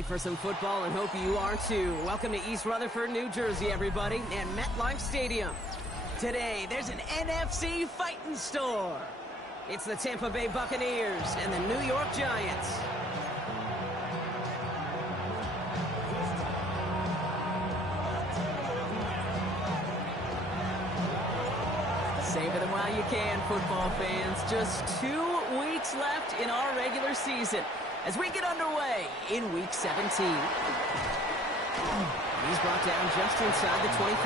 ready for some football and hope you are too. Welcome to East Rutherford, New Jersey, everybody, and MetLife Stadium. Today, there's an NFC fighting store. It's the Tampa Bay Buccaneers and the New York Giants. Savor them while you can, football fans. Just 2 weeks left in our regular season as we get underway in Week 17. He's brought down just inside the 25.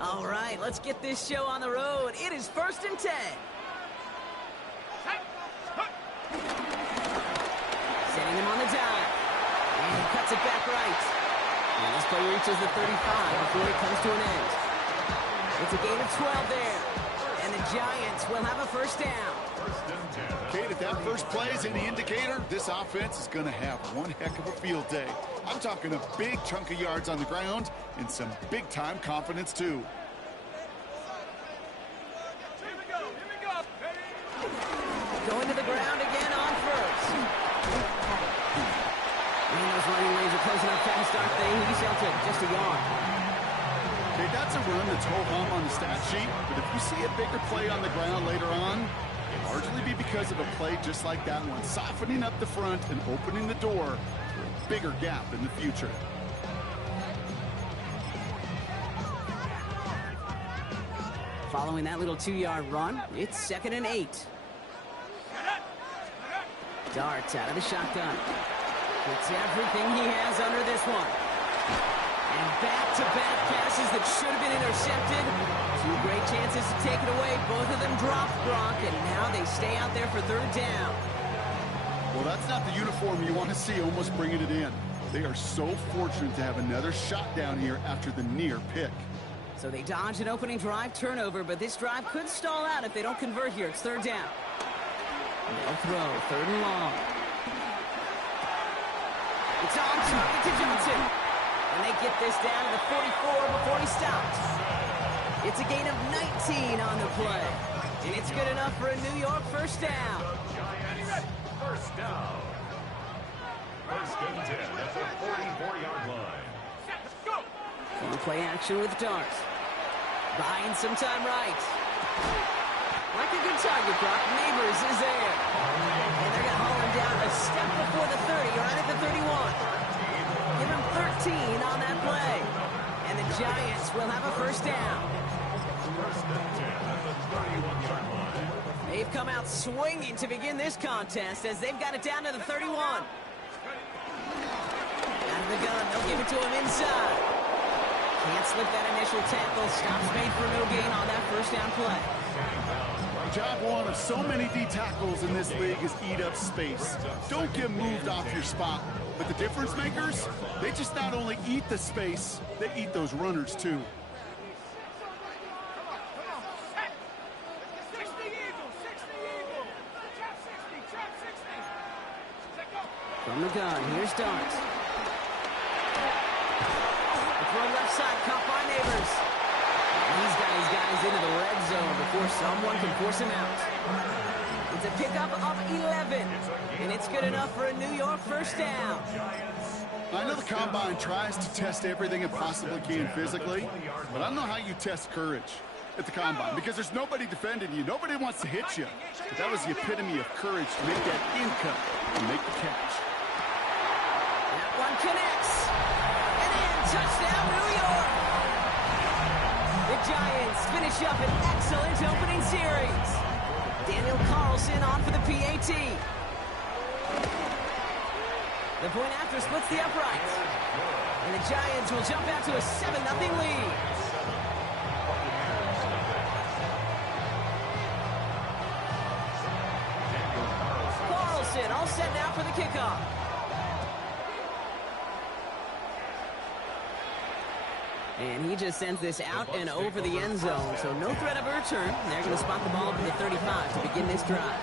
All right, let's get this show on the road. It is 1st and 10. Setting him on the dime. And he cuts it back right. And this play reaches the 35 before it comes to an end. It's a gain of 12 there. And the Giants will have a first down. Kate, if that first play is any indicator, this offense is going to have one heck of a field day. I'm talking a big chunk of yards on the ground and some big-time confidence, too. Going to the ground again on first. And those running lanes are closing up fast, aren't they? He's sheltered just a yard. Okay, that's a run that's ho-hum on the stat sheet, but if you see a bigger play on the ground later on, it'll largely be because of a play just like that one, softening up the front and opening the door to a bigger gap in the future. Following that little 2-yard run, it's 2nd and 8. Darts out of the shotgun. Puts everything he has under this one. And back-to-back passes that should have been intercepted. 2 great chances to take it away. Both of them dropped, Gronk, and now they stay out there for 3rd down. Well, that's not the uniform you want to see almost bringing it in. They are so fortunate to have another shot down here after the near pick. So they dodge an opening drive turnover, but this drive could stall out if they don't convert here. It's 3rd down. They'll throw, 3rd and long. It's on target to Johnson. And they get this down to the 44 before he stops. It's a gain of 19 on the play. And it's good enough for a New York first down. Giants, first down. 1st and 10 at the 44-yard line. Full play action with Darts. Buying some time right. Like a good target, Brock. Neighbors is there. And they're going to haul him down a step before the 30, right at the 31. Give him 13 on that play. And the Giants will have a first down. 1st and 10 at the 31-yard line. They've come out swinging to begin this contest as they've got it down to the 31. Out of the gun, they'll give it to him inside. Can't slip that initial tackle. Stops made for no gain on that first down play. Job one of so many D tackles in this league is eat up space. Don't get moved off your spot. But the difference makers, they just not only eat the space, they eat those runners too. From the gun, here's Darts. The throw left side, caught by Neighbors. He's got his guys into the red zone before someone can force him out. It's a pickup of 11, and it's good enough for a New York first down. I know the Combine tries to test everything it possibly can physically, but I don't know how you test courage at the Combine because there's nobody defending you. Nobody wants to hit you. But that was the epitome of courage to make that in cut and make the catch. That one connects. And in, touchdown, New York. The Giants finish up an excellent opening series. Daniel Carlson on for the PAT. The point after splits the uprights. And the Giants will jump out to a 7-0 lead. Carlson all set now for the kickoff. And he just sends this out and over the end zone, so no threat of a return. They're going to spot the ball up in the 35 to begin this drive.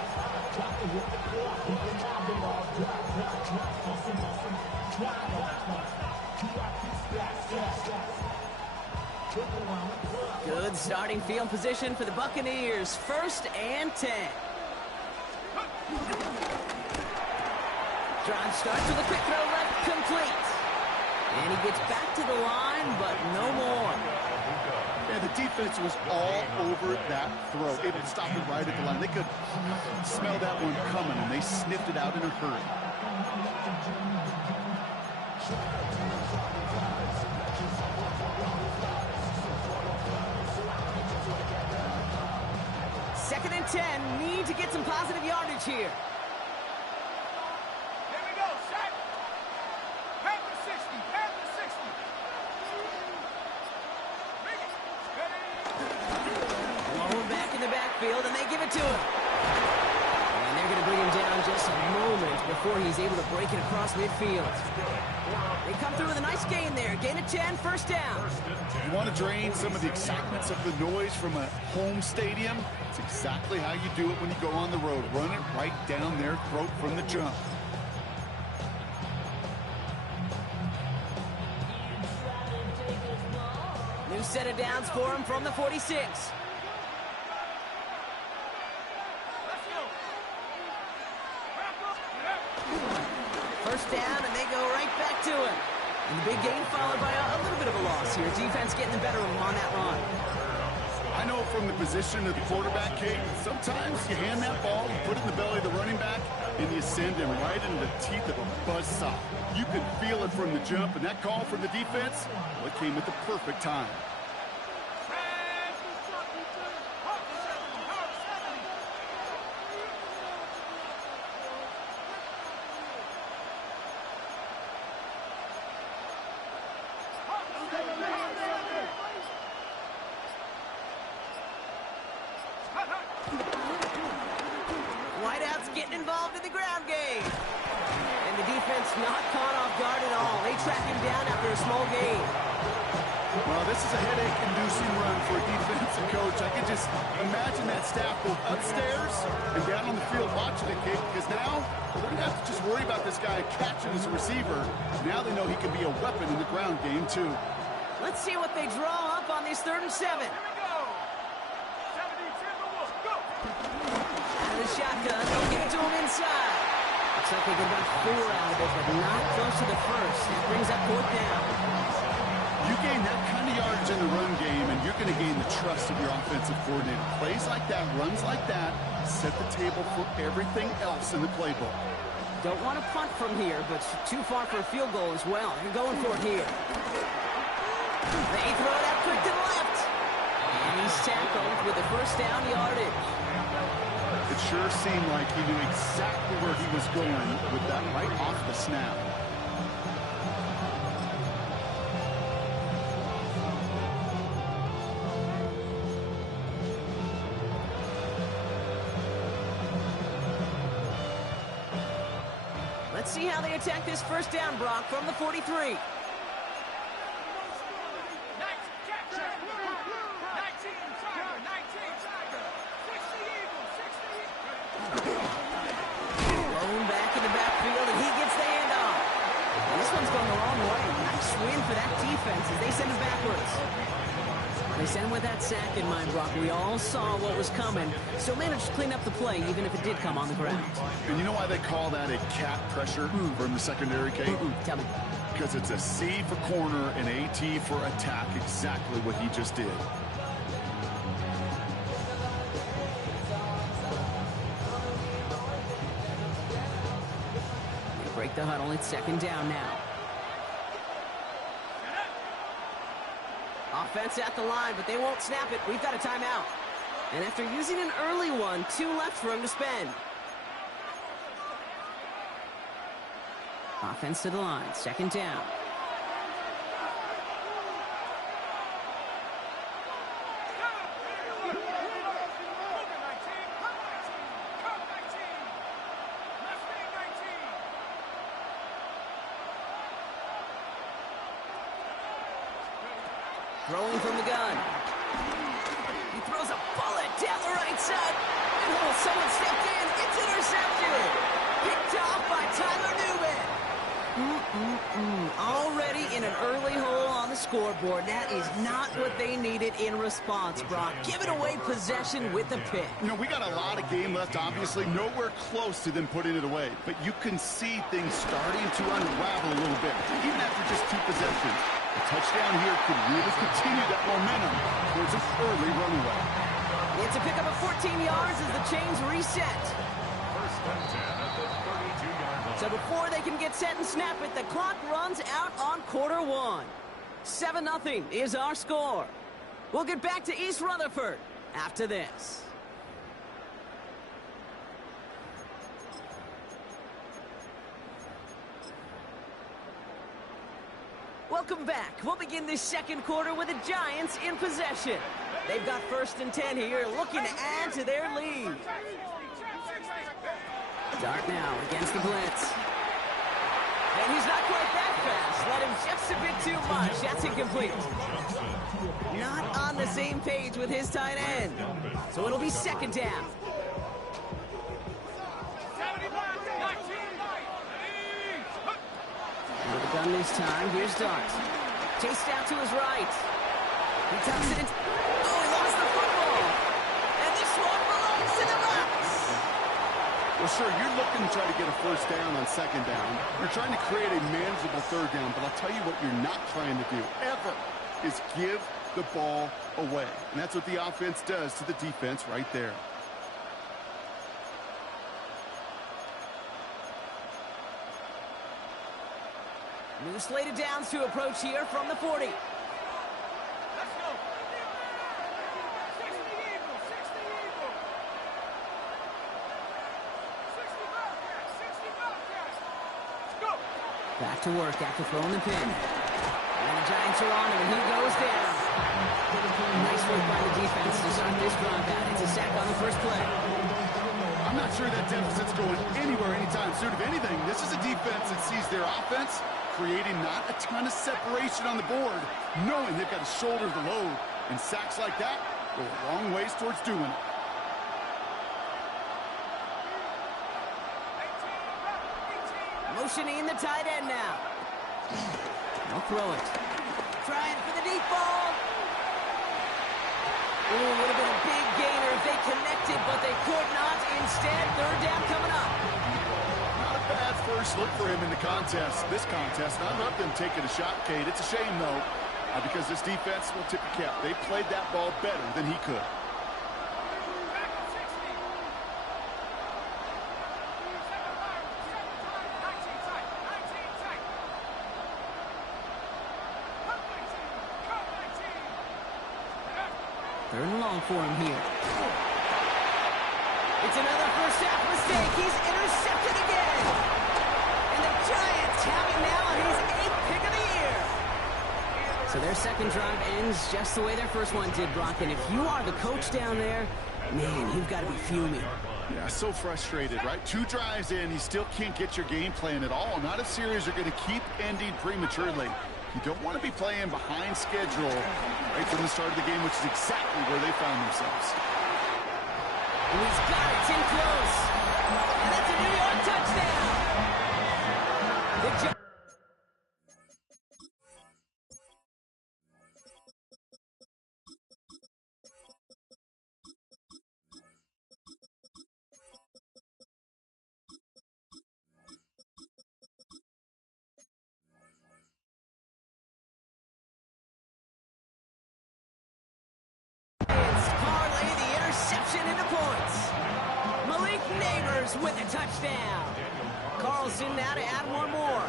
Good starting field position for the Buccaneers. 1st and 10. Drive starts with a quick throw left, complete. And he gets back to the line, but no more. And the defense was all over that throw. Able to stop it right at the line. They could smell that one coming, and they sniffed it out in a hurry. Second and 10. Need to get some positive yardage here. And they give it to him. And they're going to bring him down just a moment before he's able to break it across midfield. They come through with a nice gain there. Gain of 10, 1st down. You want to drain some of the excitements of the noise from a home stadium? It's exactly how you do it when you go on the road. Run it right down their throat from the jump. New set of downs for him from the 46. First down, and they go right back to him. And the big gain followed by a little bit of a loss here. Defense getting the better of him on that run. I know from the position of the quarterback, Kate, sometimes you hand that ball, you put it in the belly of the running back, and you send him right into the teeth of a buzzsaw. You could feel it from the jump, and that call from the defense, well, it came at the perfect time. Whiteout's getting involved in the ground game. And the defense not caught off guard at all. They track him down after a small gain. Well, this is a headache-inducing run for a defensive coach. I can just imagine that staff both upstairs and down on the field watching it, Kate, because now they don't have to just worry about this guy catching as a receiver. Now they know he can be a weapon in the ground game, too. Let's see what they draw up on this 3rd and 7. The shotgun, they'll get it to him inside. Looks like they get about 4 out of it, but not close to the 1st. That brings up 4th down. You gain that kind of yardage in the run game, and you're going to gain the trust of your offensive coordinator. Plays like that, runs like that, set the table for everything else in the playbook. Don't want to punt from here, but too far for a field goal as well. They're going for it here. They throw it out quick to the left. And he's tackled with the 1st down yardage. It sure seemed like he knew exactly where he was going with that right off the snap. Let's see how they attack this 1st down, Brock, from the 43. Blown back in the backfield, and he gets the handoff. And this one's going the wrong way. Nice win for that defense as they send him backwards. They sent him with that sack in mind, Brock. We all saw what was coming, so managed to clean up the play, even if it did come on the ground. And you know why they call that a cat pressure from the secondary, Kate? Tell me. Because it's a C for corner and AT for attack, exactly what he just did. They break the huddle. It's 2nd down now. Offense at the line, but they won't snap it. We've got a timeout. And after using an early one, 2 left for him to spend. Offense to the line, 2nd down. Throwing from the gun. He throws a bullet down the right side. And someone stepped in. It's Already in an early hole on the scoreboard. That is not what they needed in response, Brock. Giving away possession with the pick. You know, we got a lot of game left, obviously. Nowhere close to them putting it away. But you can see things starting to unravel a little bit, even after just 2 possessions. A touchdown here could really continue that momentum towards an early runaway. It's a pickup of 14 yards as the chains reset. First and 10 at the 32-yard line. So before they can get set and snap it, the clock runs out on quarter 1. 7-0 is our score. We'll get back to East Rutherford after this. Welcome back. We'll begin this second quarter with the Giants in possession. They've got 1st and 10 here, looking to add to their lead. Dart now against the blitz. And he's not quite that fast. Let him just a bit too much. That's incomplete. Not on the same page with his tight end. So it'll be 2nd down. With the gun this time, here's Dart. Chased out to his right. He tucks it in. Oh, he lost the football. And this one belongs to the Bucs. Well, sure, you're looking to try to get a 1st down on 2nd down. You're trying to create a manageable 3rd down, but I'll tell you what you're not trying to do, ever, is give the ball away. And that's what the offense does to the defense right there. New slated downs to approach here from the 40. Let's go. 60 Eagles, 60 Eagles. 60 Bobcats, 60 Bobcats. Let's go. Back to work after throwing the pin. And the Giants are on him, and he goes down. Nice work by the defense to start this drive out. It's a sack on the first play. I'm not sure that deficit's going anywhere anytime soon. If anything, this is a defense that sees their offense creating not a ton of separation on the board, knowing they've got to shoulder the load. And sacks like that go a long ways towards doing it. Motioning the tight end now. They'll throw it. Trying for the deep ball. Ooh, would have been a big gainer if they connected, but they could not. Instead, 3rd down coming up. Not a bad first look for him in the contest. This contest, I love them taking a shot, Cade. It's a shame, though, because this defense will tip the cap. They played that ball better than he could. Third and long for him here. It's another first half mistake. He's intercepted again. And the Giants have it now on his 8th pick of the year. So their second drive ends just the way their first one did, Brock. And if you are the coach down there, man, you've got to be fuming. Yeah, so frustrated, right? 2 drives in, you still can't get your game plan at all. Not a series you're going to keep ending prematurely. You don't want to be playing behind schedule right from the start of the game, which is exactly where they found themselves. And he's got it. It's in close. And that's a New York touchdown. The parlay the interception into points. Malik Neighbors with a touchdown. Carlson now to add one more.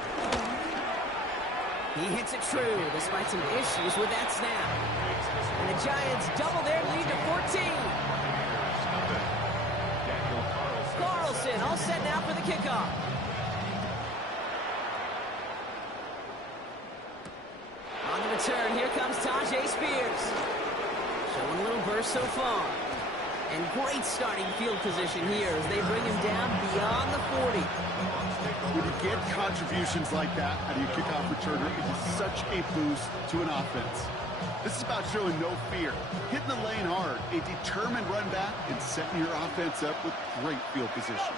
He hits it true despite some issues with that snap. And the Giants double their lead to 14. Carlson all set now for the kickoff. On the return, here comes Tajay Spears. Showing a little burst so far. And great starting field position here as they bring him down beyond the 40. When you get contributions like that out of your kickoff returner, it is such a boost to an offense. This is about showing no fear, hitting the lane hard, a determined run back, and setting your offense up with great field position.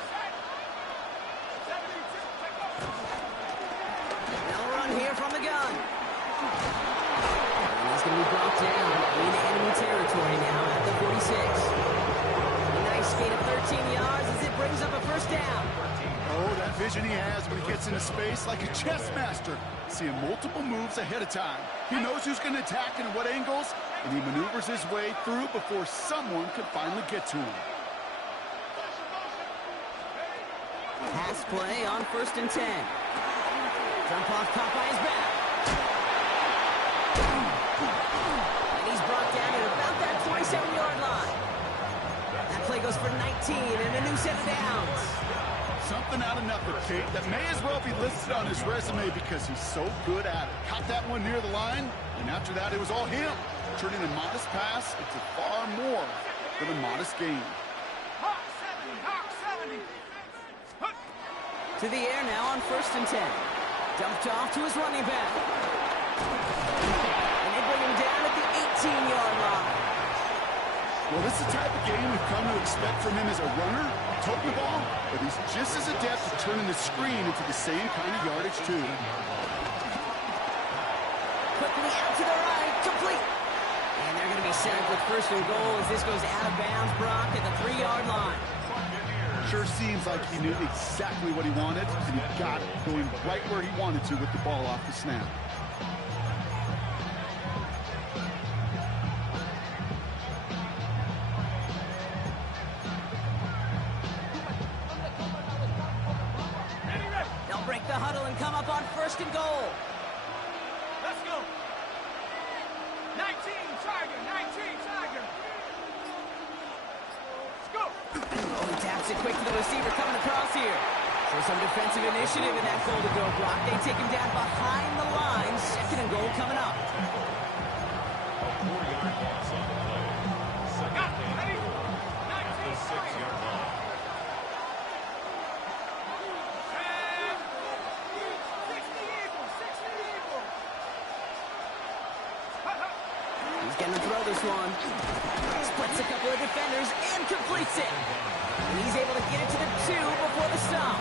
here from the gun. And he's going to be brought down in enemy territory now at the 46. A nice gain of 13 yards as it brings up a first down. Oh, that vision he has when he gets into space like a chess master. Seeing multiple moves ahead of time. He knows who's going to attack and at what angles, and he maneuvers his way through before someone can finally get to him. Pass play on 1st and 10. Jump off caught by his back. And he's brought down at about that 27-yard line. That play goes for 19 and a new set of downs. Something out of nothing, Kate, that may as well be listed on his resume because he's so good at it. Caught that one near the line, and after that, it was all him. Turning a modest pass into far more than a modest gain. Hawk 70, Hawk 70. To the air now on 1st and 10. Dumped off to his running back. And they bring him down at the 18-yard line. Well, this is the type of game we've come to expect from him as a runner, toting the ball, but he's just as adept at turning the screen into the same kind of yardage, too. Quickly out to the right, complete. And they're going to be set up with 1st and goal as this goes out of bounds, Brock, at the 3-yard line. Sure seems like he knew exactly what he wanted, and he got it, going right where he wanted to with the ball off the snap. They'll break the huddle and come up on 1st and goal. Let's go. 19, Tiger, 19, Tiger. Let's go. Oh, he taps it quick to the receiver coming across here. So some defensive initiative in that goal to go, Brock. They take him down behind the line. 2nd and goal coming up. A 4-yard loss on the play. Second down Ready? at the 19, 6-yard line. And 60 Eagles, 60 Eagles. He's going to throw this one. Splits a couple of defenders and completes it. And he's able to get it to the 2 before the stop.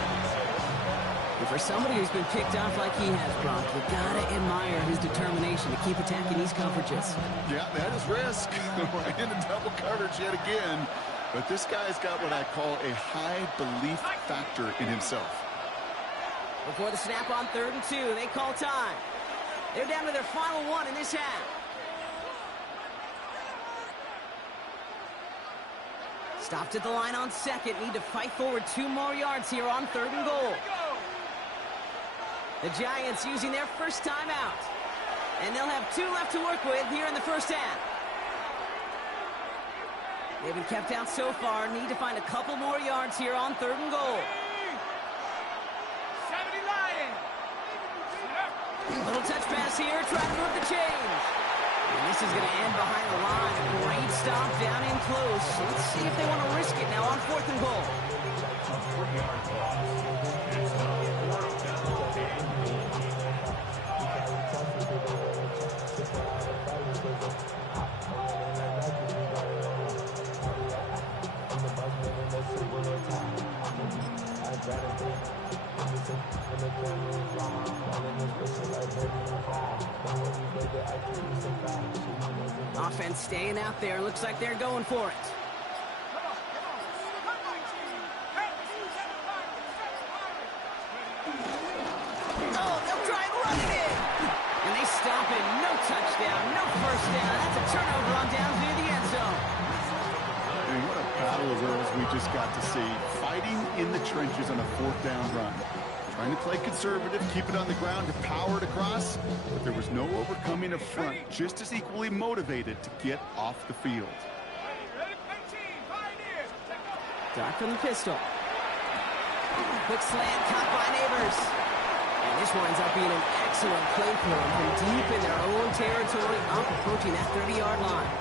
And for somebody who's been picked off like he has, Brock, you gotta admire his determination to keep attacking these coverages. Yeah, that is risk. In a double coverage yet again. But this guy's got what I call a high belief factor in himself. Before the snap on 3rd and 2, they call time. They're down to their final one in this half. Stopped at the line on 2nd. Need to fight forward 2 more yards here on 3rd and goal. The Giants using their first timeout. And they'll have 2 left to work with here in the first half. They've been kept out so far. Need to find a couple more yards here on 3rd and goal. 70 Lions. Little touch pass here, trying to move the chains. And this is going to end behind the line. Great stop down in close. Let's see if they want to risk it now on 4th and goal. A 3-yard loss. It's now 4th down and goal. Offense staying out there. Looks like they're going for it. Oh, they'll try and run it in. And they stop it. No touchdown, no first down. That's a turnover on down near the end zone. And what a battle of wills we just got to see. Fighting in the trenches on a 4th down run. Trying to play conservative, keep it on the ground to power it across, but there was no overcoming a front just as equally motivated to get off the field. Doc from the pistol. Quick slant caught by Neighbors. And this winds up being an excellent play for them from deep in their own territory, up approaching that 30-yard line.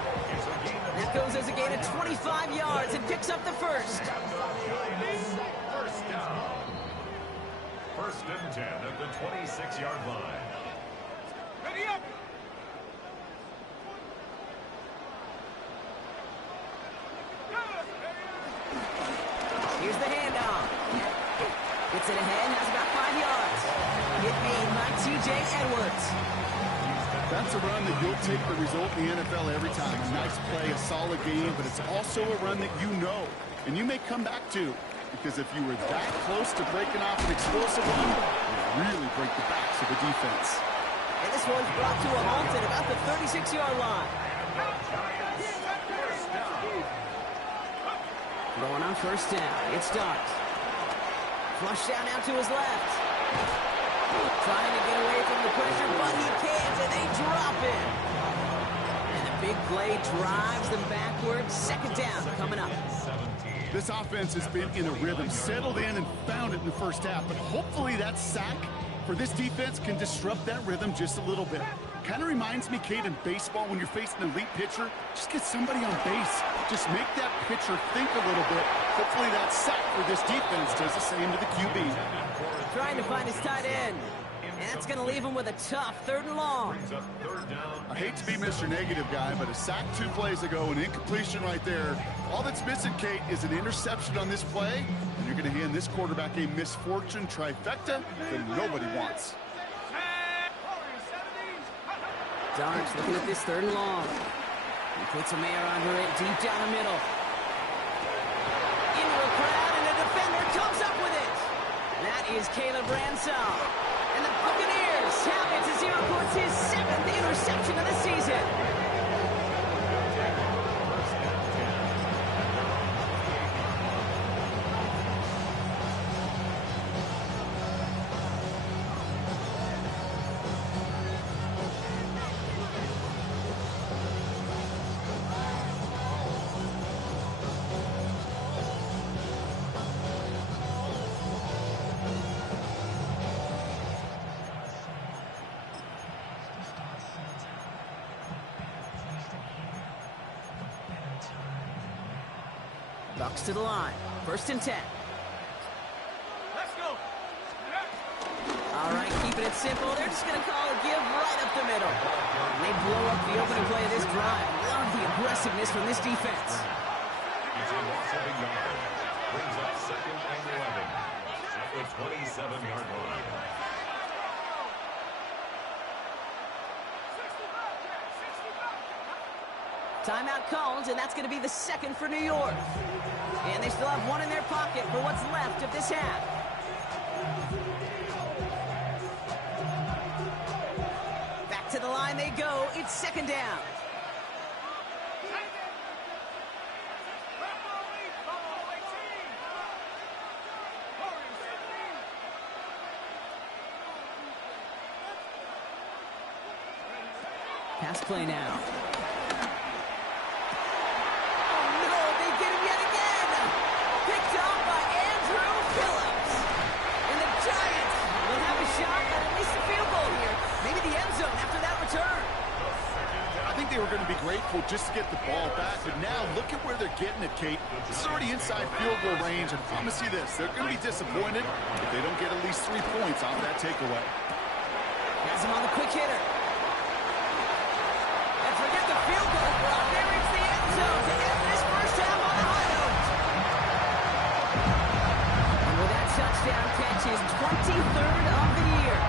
That goes as a gain of 25 yards and picks up the first. First down. 1st and 10 at the 26-yard line. Ready up. Here's the handoff. Gets it ahead, has about 5 yards. Hit made by T.J. Edwards. That's a run that you'll take the result in the NFL every time. A nice play, a solid game, but it's also a run that you know and you may come back to. Because if you were that close to breaking off an explosive one, you really break the backs of the defense. And this one's brought to a halt at about the 36-yard line. Going on first down. It's Starks. Flush down out to his left. Trying to get away from the pressure, but he can't, and they drop him. And the big play drives them backwards. Second down coming up. This offense has been in a rhythm, settled in and found it in the first half, but hopefully that sack for this defense can disrupt that rhythm just a little bit. Kind of reminds me, Kate, in baseball, when you're facing an elite pitcher, just get somebody on base. Just make that pitcher think a little bit. Hopefully that sack for this defense does the same to the QB. Trying to find his tight end. And that's going to leave him with a tough 3rd and long. I hate to be Mr. Negative guy, but a sack 2 plays ago, an incompletion right there. All that's missing, Kate, is an interception on this play, and you're going to hand this quarterback a misfortune trifecta that nobody wants. Darks looking at this 3rd and long. He puts a man under it deep down the middle. Into a crowd, and the defender comes up with it. That is Caleb Ransall. And the Buccaneers have it as he records his 7th interception of the season. Bucks to the line. 1st and 10. Let's go. All right, keeping it simple. They're just going to call a give right up the middle. And they blow up the opening play of this drive. Love the aggressiveness from this defense. It's a loss of a yard. Brings up 2nd and 11. At the 27-yard line. 65. Timeout called, and that's going to be the 2nd for New York. And they still have 1 in their pocket for what's left of this half. Back to the line they go. It's 2nd down. Pass play now. They were going to be grateful just to get the ball back, but now look at where they're getting it, Kate. This is already inside field goal range, and I promise you this, they're going to be disappointed if they don't get at least 3 points off that takeaway. Has him on the quick hitter. And forget the field goal block. They reach the end zone to end this first half on a high note. And with that touchdown catch, his 23rd of the year.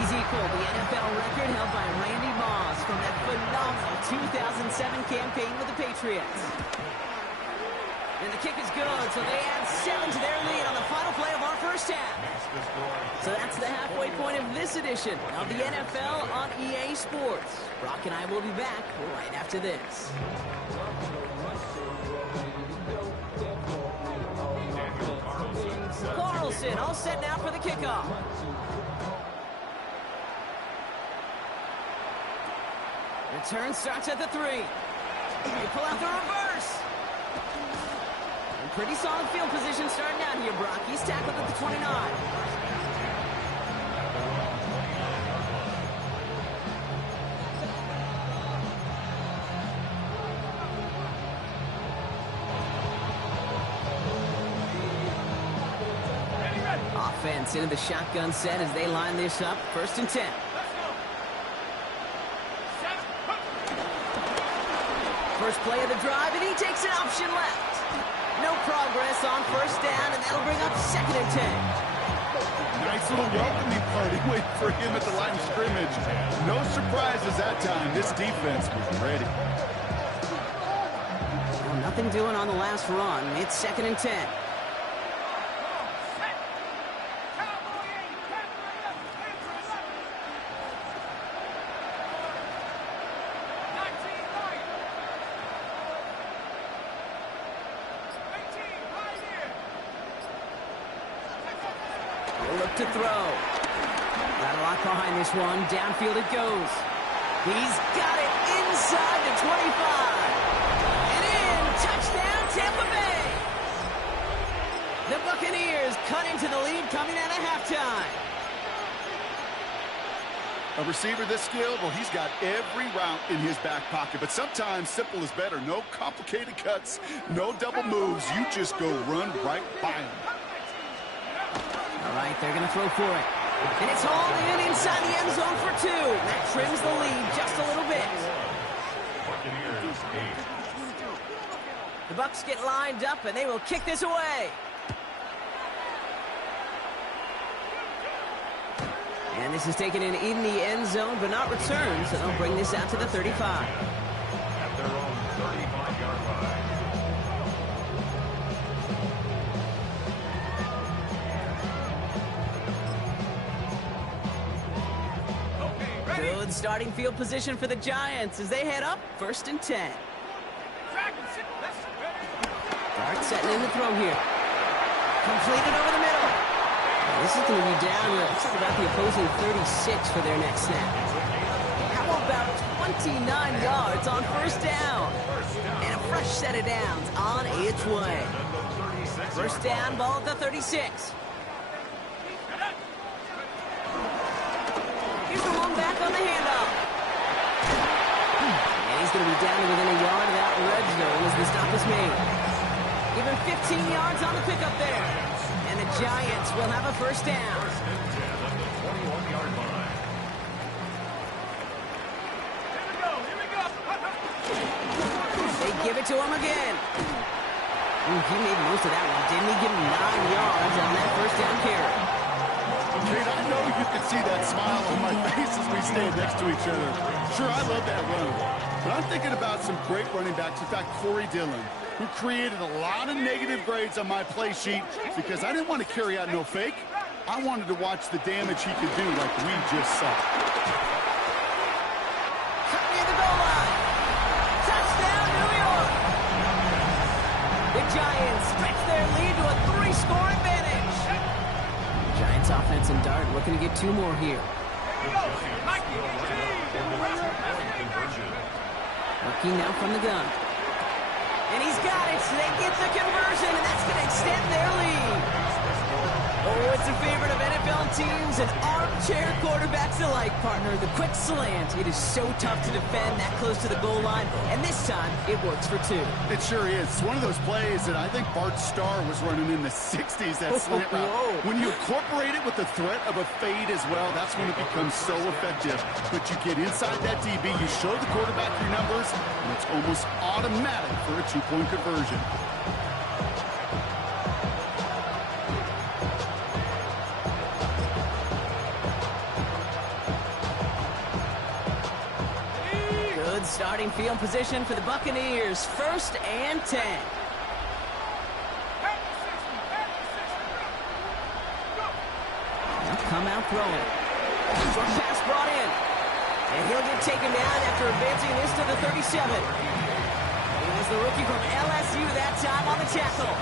He's equaled the NFL record held by Randy Moss from that phenomenal 2007 campaign with the Patriots. And the kick is good, so they add 7 to their lead on the final play of our first half. So that's the halfway point of this edition of the NFL on EA Sports. Brock and I will be back right after this. Carlson all set now for the kickoff. Return starts at the 3. They pull out the reverse. And pretty solid field position starting out here, Brock. He's tackled at the 29. Offense into the shotgun set as they line this up. 1st and 10. First play of the drive, and he takes an option left. No progress on 1st down, and that'll bring up 2nd and 10. Nice little welcoming party waiting for him at the line of scrimmage. No surprises that time. This defense was ready. Well, nothing doing on the last run. It's 2nd and 10. To throw. Got a lot behind this one. Downfield it goes. He's got it inside the 25. And in. Touchdown, Tampa Bay. The Buccaneers cut into the lead coming out of halftime. A receiver this skilled, well, he's got every route in his back pocket. But sometimes simple is better. No complicated cuts, no double moves. You just go run right by him. All right, they're going to throw for it. And it's hauled in inside the end zone for 2. That trims the lead just a little bit. The Bucs get lined up, and they will kick this away. And this is taken in the end zone, but not returned, so they'll bring this out to the 35. At their own 35-yard line. Good starting field position for the Giants as they head up 1st and 10. Dart setting in the throw here. Completed over the middle. This is going to be down to just about the opposing 36 for their next snap. How about 29 yards on 1st down? And a fresh set of downs on its way. 1st down, ball at the 36. Here's the one back on the handoff. And he's going to be down to within a yard of that red zone as the stop is made. Even 15 yards on the pickup there. And the Giants will have a 1st down. 21-yard line. They give it to him again. Ooh, he made most of that one, didn't he? Give him 9 yards on that 1st down carry. Kate, I know you can see that smile on my face as we stand next to each other. Sure, I love that run. But I'm thinking about some great running backs. In fact, Corey Dillon, who created a lot of negative grades on my play sheet because I didn't want to carry out no fake. I wanted to watch the damage he could do like we just saw. Near the goal line. Touchdown, New York. The Giants stretch their lead to a 3-score advantage. Giants offense and Dart looking to get 2 more here. Working now from the gun. And he's got it. So they get the conversion, and that's going to extend their lead. Oh, it's a favorite of NFL teams and armchair quarterbacks alike, partner. The quick slant. It is so tough to defend that close to the goal line, and this time it works for 2. It sure is. It's one of those plays that I think Bart Starr was running in the 60s, that slant route. When you incorporate it with the threat of a fade as well, that's when it becomes so effective. But you get inside that DB, you show the quarterback your numbers, and it's almost automatic for a 2-point conversion. Starting field position for the Buccaneers. 1st and 10. They'll come out throwing. Short pass brought in. And he'll get taken down after advancing this to the 37. It was the rookie from LSU that time on the tackle.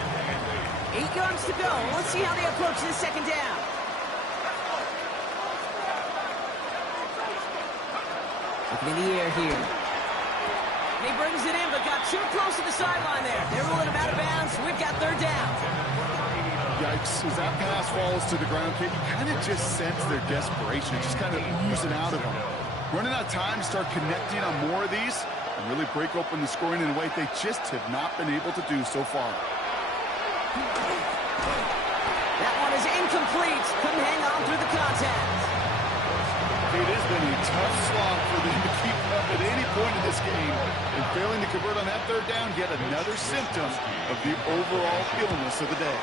8 yards to go. Let's see how they approach this 2nd down. Looking in the air here. He brings it in, but got too close to the sideline there. They're ruling him out of bounds. We've got 3rd down. Yikes. As that pass falls to the ground, kid, you kind of just sense their desperation, just kind of oozing out of them. Running out of time to start connecting on more of these and really break open the scoring in a way they just have not been able to do so far. That one is incomplete. Couldn't hang on through the contact. It has been a tough slog for them to keep up at any point in this game. And failing to convert on that 3rd down, yet another symptom of the overall illness of the day.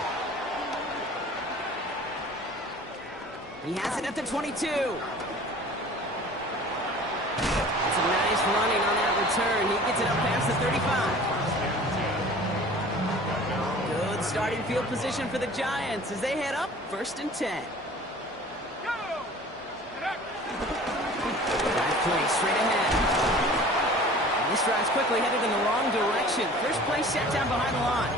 He has it at the 22. That's a nice running on that return. He gets it up past the 35. Good starting field position for the Giants as they head up 1st and 10. Drive play straight ahead. And this drive's quickly headed in the wrong direction. First play set down behind the line.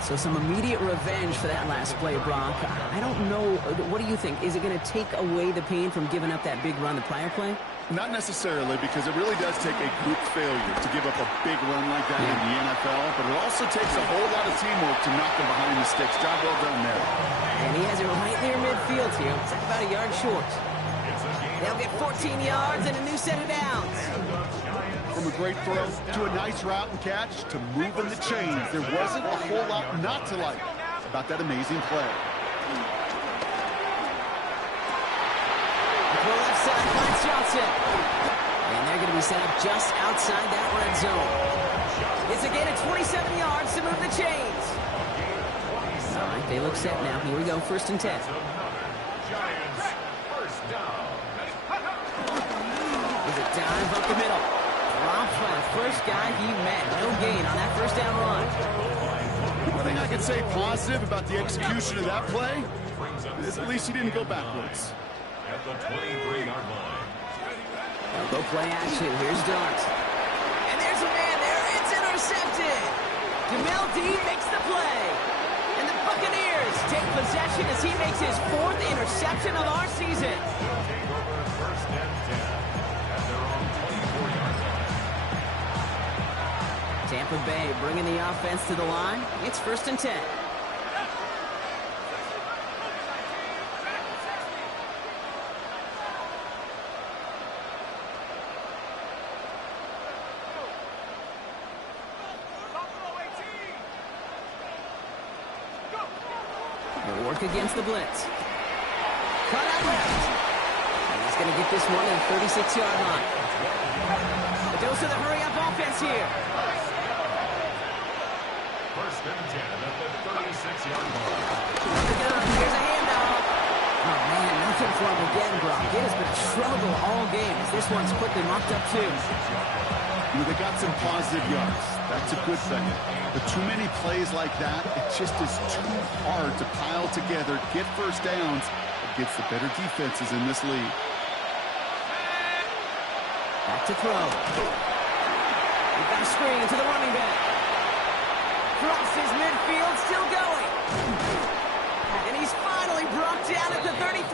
So some immediate revenge for that last play, Brock. I don't know. What do you think? Is it going to take away the pain from giving up that big run the prior play? Not necessarily, because it really does take a group failure to give up a big run like that in the NFL, but it also takes a whole lot of teamwork to knock them behind the sticks. Job well done there. And he has it right near midfield here. It's about a yard short. They'll get 14 yards and a new set of downs. From a great throw to a nice route and catch to moving the chains, there wasn't a whole lot not to like about that amazing play. The left side finds Johnson. And they're going to be set up just outside that red zone. It's a gain of 27 yards to move the chains. All right, they look set now. Here we go, 1st and 10. Giants, first down. There's a dive up the middle. Dropped by the first guy he met. No gain on that 1st down run. One thing I can say positive about the execution of that play is at least he didn't go backwards. At the 23-yard line. Go play action. Here's Dart. And there's a man there. It's intercepted. Jamel Dean makes the play. And the Buccaneers take possession as he makes his 4th interception of our season. Take over 1st and 10 at their own 24-yard line. Tampa Bay bringing the offense to the line. It's 1st and 10. They'll work against the blitz. Cut out left. And he's going to get this one at the 36-yard line. The dose of the hurry-up offense here. 1st and 10 at the 36-yard line. Here's a handoff. Oh, man, nothing for him again, Brock. It has been a struggle all game as this one's quickly mocked up, too. They got some positive yards. That's a good thing. But too many plays like that, it just is too hard to pile together, get 1st downs against the better defenses in this league. Back to throw. We've got a screen to the running back. Crosses midfield, still going. And he's finally brought down at the 33.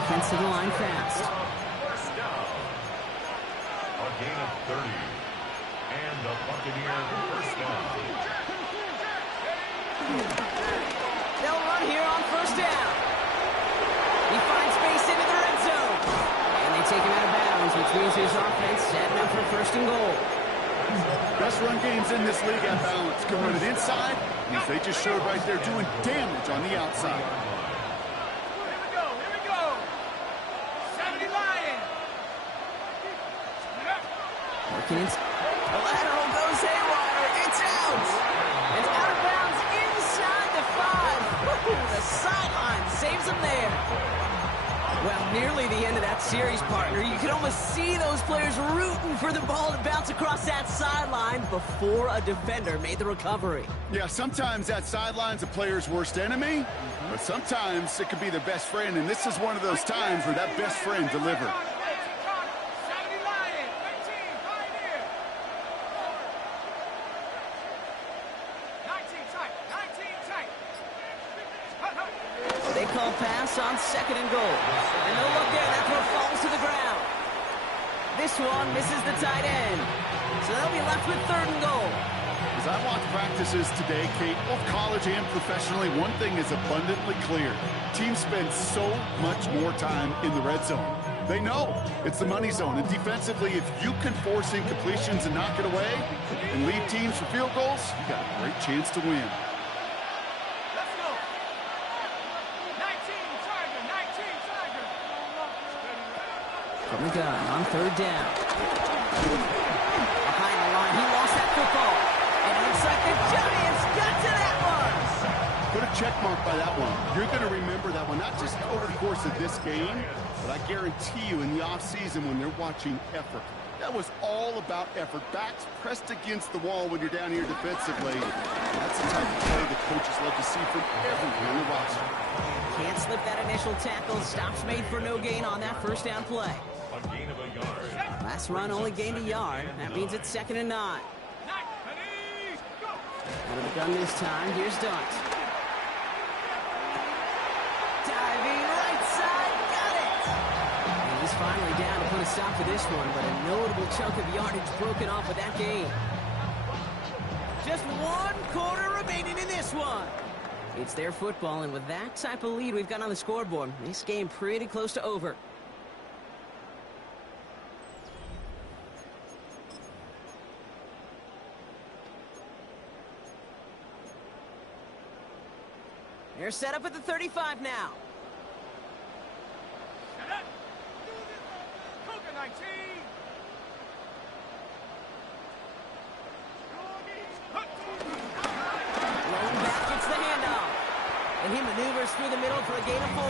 Offense to the line fast. First down. A gain of 30. And the Buccaneer first down. They'll run here on 1st down. He finds space into the red zone. And they take him out of bounds, which means his offense setting up for 1st and goal. Best run games in this league at balance. Can run it inside, as they just showed right there, doing damage on the outside. Here we go. 70 Lions. Perkins. The lateral goes haywire. It's out. And out of bounds inside the 5. Woo, the sideline saves him there. Well, nearly the end of that series, partner. You could almost see those players rooting for the ball to bounce across that sideline before a defender made the recovery. Yeah, sometimes that sideline's a player's worst enemy, but sometimes it could be their best friend, and this is one of those times where that best friend delivered. 70 Lions. 19 Pioneer. 19 tight. 19 tight. They call pass on 2nd and goal. And no look there, that throw falls to the ground. This one misses the tight end. So they'll be left with 3rd and goal. As I watch practices today, Kate, both college and professionally, one thing is abundantly clear. Teams spend so much more time in the red zone. They know it's the money zone. And defensively, if you can force incompletions and knock it away and lead teams for field goals, you got a great chance to win. Let's go. 19 Tiger. 19 Tiger. From the gun on 3rd down. Behind the line, he lost that football. And it looks like the Giants got to that one. Could have check mark by that one. You're going to remember that one, not just over the course of this game, but I guarantee you in the offseason when they're watching effort. That was all about effort. Backs pressed against the wall when you're down here defensively. That's the type of play that coaches love to see from everyone on the roster. Can't slip that initial tackle. Stops made for no gain on that first down play. A gain of a yard. Last run only gained a yard. That means it's 2nd and 9. Out of the gun this time. Here's Dunt. Diving right side. Got it. And he's finally down to put a stop to this one, but a notable chunk of yardage broken off with that gain. Just 1 quarter remaining in this one. It's their football, and with that type of lead we've got on the scoreboard, this game pretty close to over. They're set up at the 35 now. Cougar 19. Rolling back, gets the handoff. And he maneuvers through the middle for a gain of 4.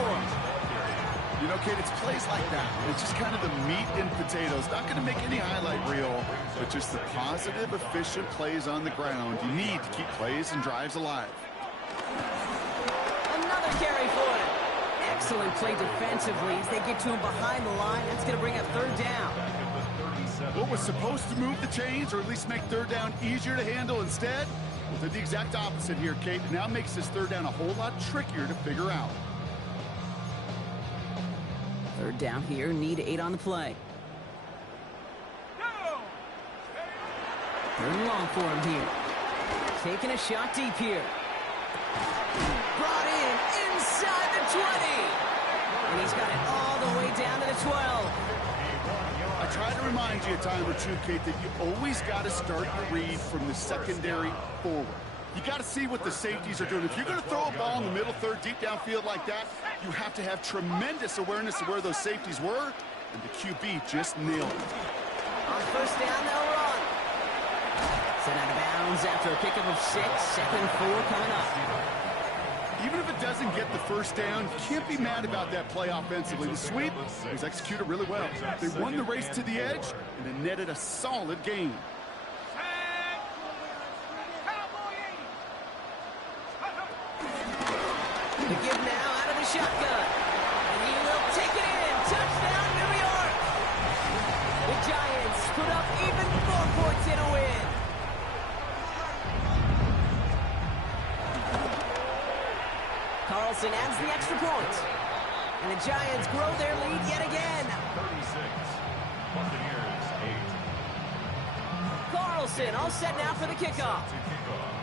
You know, Kate, it's plays like that. It's just kind of the meat and potatoes. Not going to make any highlight reel, but just the positive, efficient plays on the ground. You need to keep plays and drives alive. Another carry for him. Excellent play defensively as they get to him behind the line. That's going to bring up 3rd down. What was supposed to move the chains, or at least make 3rd down easier to handle instead, well, did the exact opposite here, Kate. Now makes this 3rd down a whole lot trickier to figure out. 3rd down here, need 8 on the play. 3rd and long for him here. Taking a shot deep here. Brought in inside the 20. And he's got it all the way down to the 12. I try to remind you a time or two, Kate, that you always got to start your read from the secondary forward. You got to see what the safeties are doing. If you're going to throw a ball in the middle third, deep downfield like that, you have to have tremendous awareness of where those safeties were, and the QB just nailed it. On 1st down, they'll run. Sent out of bounds after a pickup of 6. 2nd and 4 coming up. Even if it doesn't get the 1st down, you can't be mad about that play offensively. The sweep was executed really well. They won the race to the edge, and it netted a solid gain. The give now out of the shotgun. And he will take it in. Touchdown, New York. The Giants put up even more points in a win. Carlson adds the extra point. And the Giants grow their lead yet again. 36. Buccaneers 8. Carlson all set now for the kickoff. To kick off.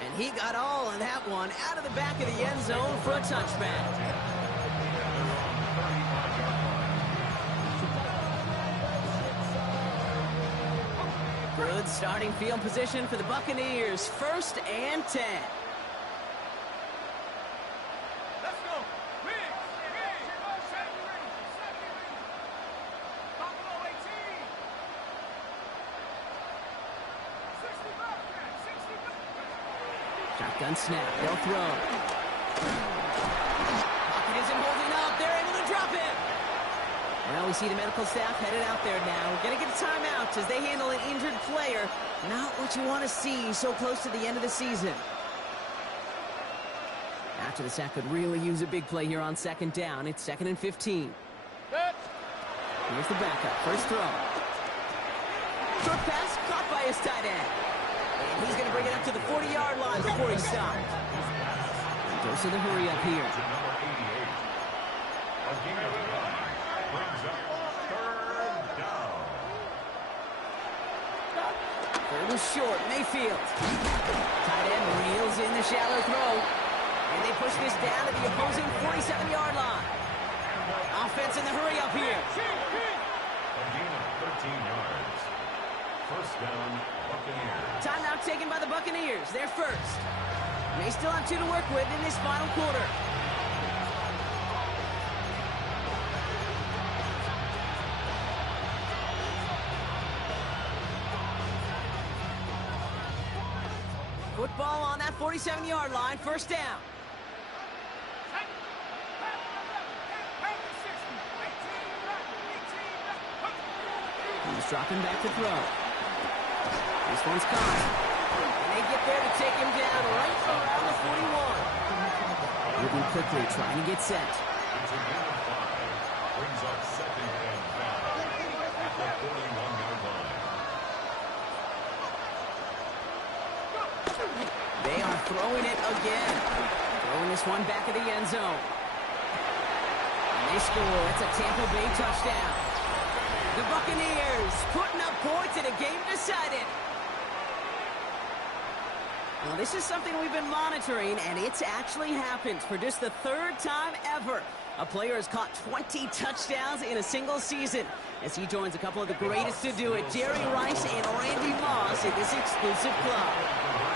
And he got all of that one out of the back of the end zone for a touchback. Good starting field position for the Buccaneers. 1st and 10. Let's go. Big. Buffalo 18. 60 Shotgun snap. They'll throw. Pocket isn't holding up. They're able to drop it. Well, we see the medical staff headed out there now. We're going to get a timeout as they handle an injured player. Not what you want to see so close to the end of the season. After the sack could really use a big play here on 2nd down. It's 2nd and 15. Here's the backup. First throw. Short pass caught by his tight end. And he's going to bring it up to the 40-yard line before he stopped. Goes to the hurry up here. To number 88. A gain of 5. Brings up 3rd down. 3rd and short. Mayfield. Tight end reels in the shallow throw. And they push this down to the opposing 47-yard line. Offense in the hurry up here. A gain of 13 yards. 1st down, Buccaneers. Timeout taken by the Buccaneers. They're first. They still have 2 to work with in this final quarter. Football on that 47-yard line, first down. He's dropping back to throw. This one's caught. And they get there to take him down right around the 41. Moving quickly, trying to get set. It's a gain of 5. Brings up 2nd and 5 at the 41-yard line. They are throwing it again. Throwing this one back of the end zone. And they score. It's a Tampa Bay touchdown. The Buccaneers putting up points in a game decided. Well, this is something we've been monitoring, and it's actually happened for just the 3rd time ever. A player has caught 20 touchdowns in a single season as he joins a couple of the greatest to do it, Jerry Rice and Randy Moss, in this exclusive club.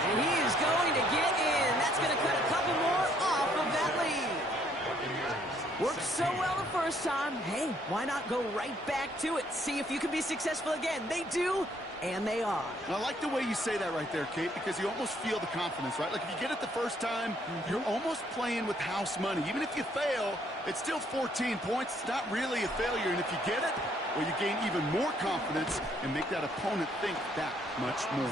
And he is going to get in. That's going to cut a couple more off of that lead. Worked so well the first time. Hey, why not go right back to it? See if you can be successful again. They do, and they are. I like the way you say that right there, Kate, because you almost feel the confidence, right? Like if you get it the first time, you're almost playing with house money. Even if you fail, it's still 14 points. It's not really a failure. And if you get it, well, you gain even more confidence and make that opponent think that much more.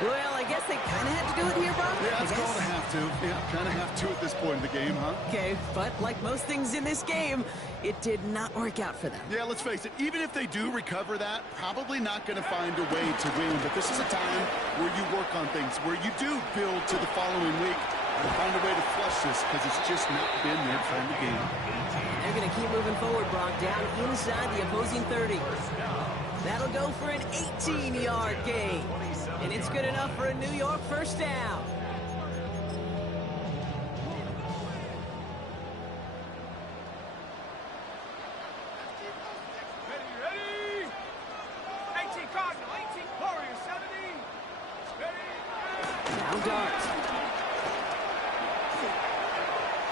Well, I guess they kind of had to do it here, Bob. Yeah, it's called a have to. Yeah, kind of have to at this point in the game, huh? Okay, but like most things in this game, it did not work out for them. Yeah, let's face it, even if they do recover that, probably not going to find a way to win. But this is a time where you work on things, where you do build to the following week and find a way to flush this because it's just not been their kind of game. They're going to keep moving forward, Brock, down inside the opposing 30. That'll go for an 18-yard gain. And it's good enough for a New York first down. Ready? 18 Cardinal, 18 Warriors, 70. Ready? Now Dart.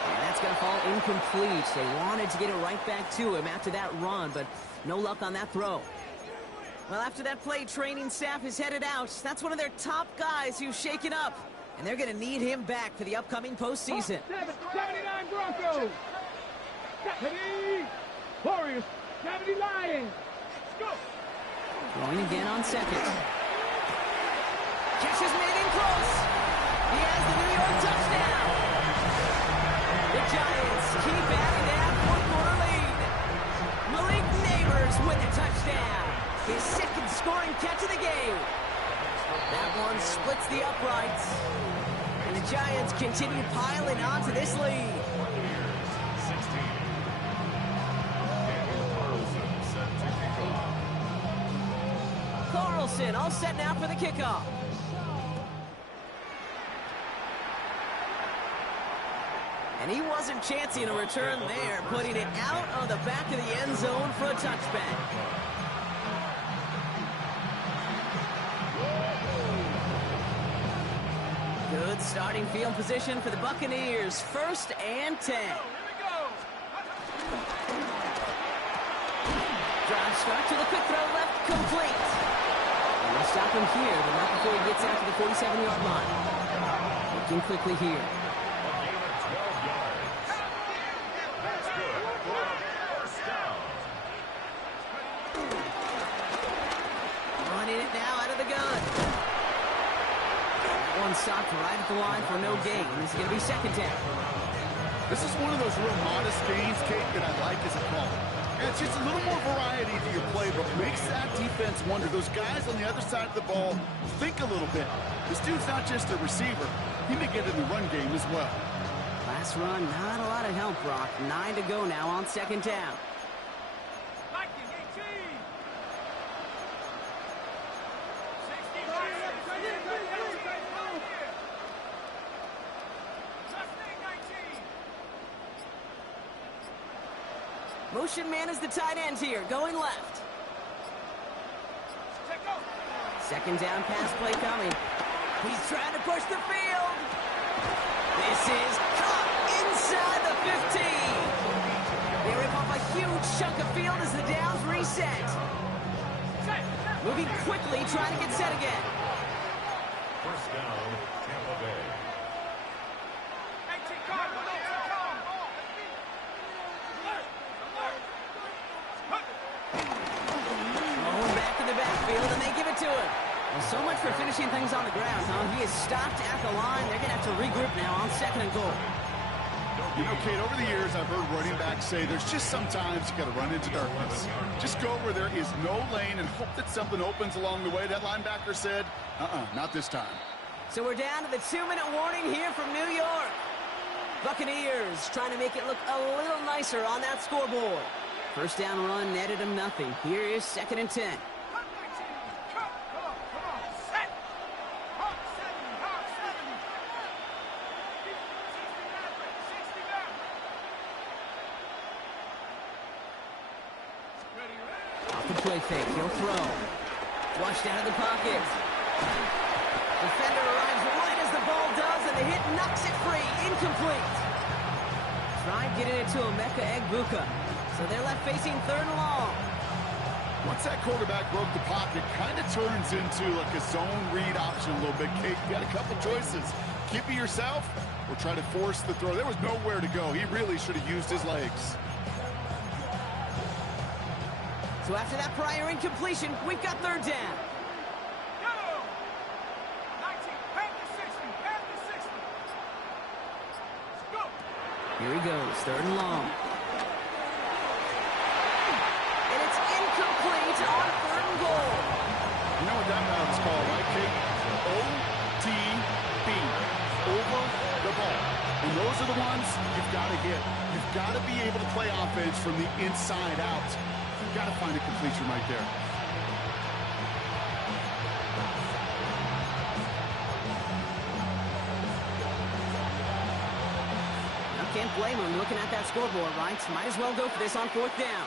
And that's going to fall incomplete. They wanted to get it right back to him after that run, but no luck on that throw. Well, after that play, training staff is headed out. That's one of their top guys who's shaken up. And they're going to need him back for the upcoming postseason. 79 Broncos. 70 Warriors, 70 Lions. Let's go. Throwing again on second. Catch is made in close. He has the New York touchdown. The Giants keep adding that fourth-quarter lead. Malik Neighbors with the touchdown. His second scoring catch of the game. That one splits the uprights. And the Giants continue piling onto this lead. 16. Daniel Carlson set to kick off. Carlson all set now for the kickoff. And he wasn't chancing a return there, putting it out on the back of the end zone for a touchback. Good starting field position for the Buccaneers. 1st and 10. Drive start to the quick throw left, complete. And they'll stop him here, but not before he gets out to the 47-yard line. Looking quickly here. A gain of 12 yards. That's good for a first down. Running it now out of the gun. One stopped right at the line for no gain. This is going to be 2nd down. This is one of those real modest gains, Kate, that I like as a call. And it's just a little more variety to your playbook. Makes that defense wonder. Those guys on the other side of the ball think a little bit. This dude's not just a receiver. He may get in the run game as well. Last run, not a lot of help, Brock. 9 to go now on 2nd down. Viking 18. 19. Motion man is the tight end here, going left. 2nd down pass play coming. He's trying to push the field. This is caught inside the 15. They rip off a huge chunk of field as the downs reset. Moving quickly, trying to get set again. First down, Tampa Bay. Hey, T-Card, come on. Oh, back in the backfield, and they give it to him. Well, so much for finishing things on the ground, huh? He is stopped at the line. They're going to have to regroup now on 2nd and goal. You know, Kate, over the years, I've heard running backs say there's just sometimes you got to run into darkness. Just go where there is no lane and hope that something opens along the way. That linebacker said, not this time. So we're down to the 2-minute warning here from New York. Buccaneers trying to make it look a little nicer on that scoreboard. First down run netted them nothing. Here is 2nd and 10. Off the play fake, he'll throw. Flushed out of the pocket. Defender arrives right as the ball does, and the hit knocks it free. Incomplete. Tried getting it to Emeka Egbuka. So they're left facing 3rd and long. Once that quarterback broke the pocket, kind of turns into like a zone read option a little bit, Kate. You got a couple choices. Keep it yourself or try to force the throw. There was nowhere to go. He really should have used his legs. So after that prior incompletion, we've got 3rd down. Go! 19, Panthers 60, Panthers 60. Let's go! Here he goes, 3rd and long. And it's incomplete on 3rd and goal. You know what that route is called, right, Kate? OTB. Over the ball. And those are the ones you've got to hit. You've got to be able to play offense from the inside out. You've got to find a completion right there. I can't blame him looking at that scoreboard, right? Might as well go for this on 4th down.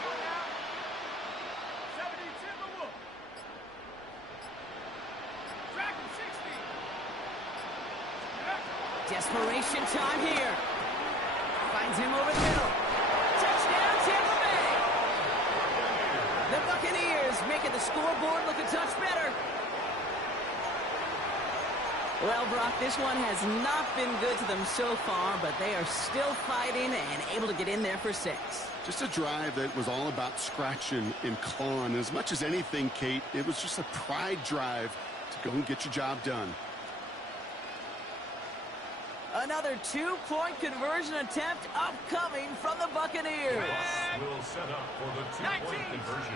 70, Timberwolf. Dragon 60. Desperation time here. Finds him over the middle. Touchdown, Tampa Bay! The Buccaneers making the scoreboard look a touch better. Well, Brock, this one has not been good to them so far, but they are still fighting and able to get in there for 6. Just a drive that was all about scratching and clawing. As much as anything, Kate, it was just a pride drive to go and get your job done. Another 2-point conversion attempt upcoming from the Buccaneers. Will set up for the 2-point conversion.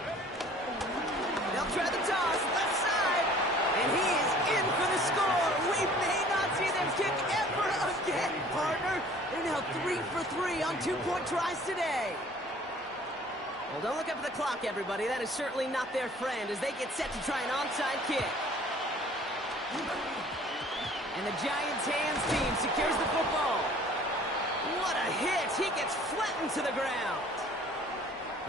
They'll try the toss, left side, and he is in for the score. We may not see them kick ever again, partner. They're now 3 for 3 on 2-point tries today. Well, don't look up at the clock, everybody. That is certainly not their friend as they get set to try an onside kick. And the Giants' hands team secures the football. What a hit! He gets flattened to the ground.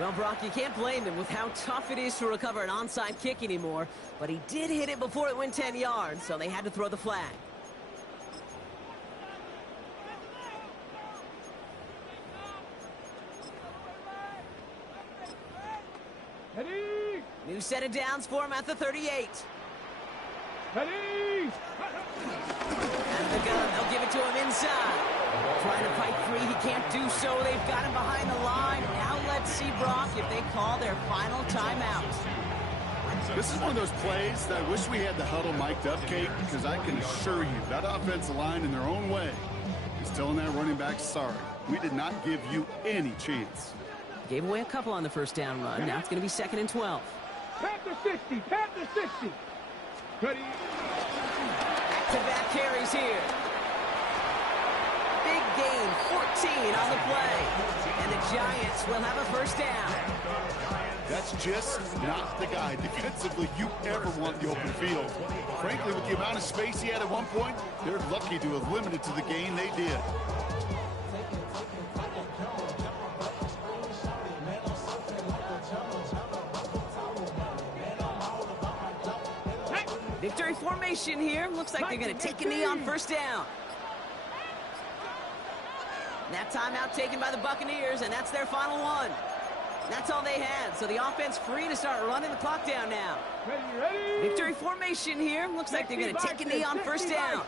Well, Brock, you can't blame him with how tough it is to recover an onside kick anymore. But he did hit it before it went 10 yards, so they had to throw the flag. Ready? New set of downs for him at the 38. Ready? Out of the gun, they'll give it to him inside. Trying to fight free, he can't do so. They've got him behind the line. Now let's see, Brock, if they call their final timeout. This is one of those plays that I wish we had the huddle mic'd up, Kate, because I can assure you that offensive line in their own way is telling that running back, sorry, we did not give you any chance. Gave away a couple on the first down run. Now it's going to be 2nd and 12. Panther 60, Panther 60. Ready? Back-to-back carries here. Big gain, 14 on the play. And the Giants will have a first down. That's just not the guy defensively you ever want the open field. Frankly, with the amount of space he had at one point, they're lucky to have limited to the gain they did. Victory formation here. Looks like they're going to take a knee on first down. That timeout taken by the Buccaneers, and that's their final one. That's all they had, so the offense free to start running the clock down now. Ready. Victory formation here. Looks like they're going to take a knee on first down.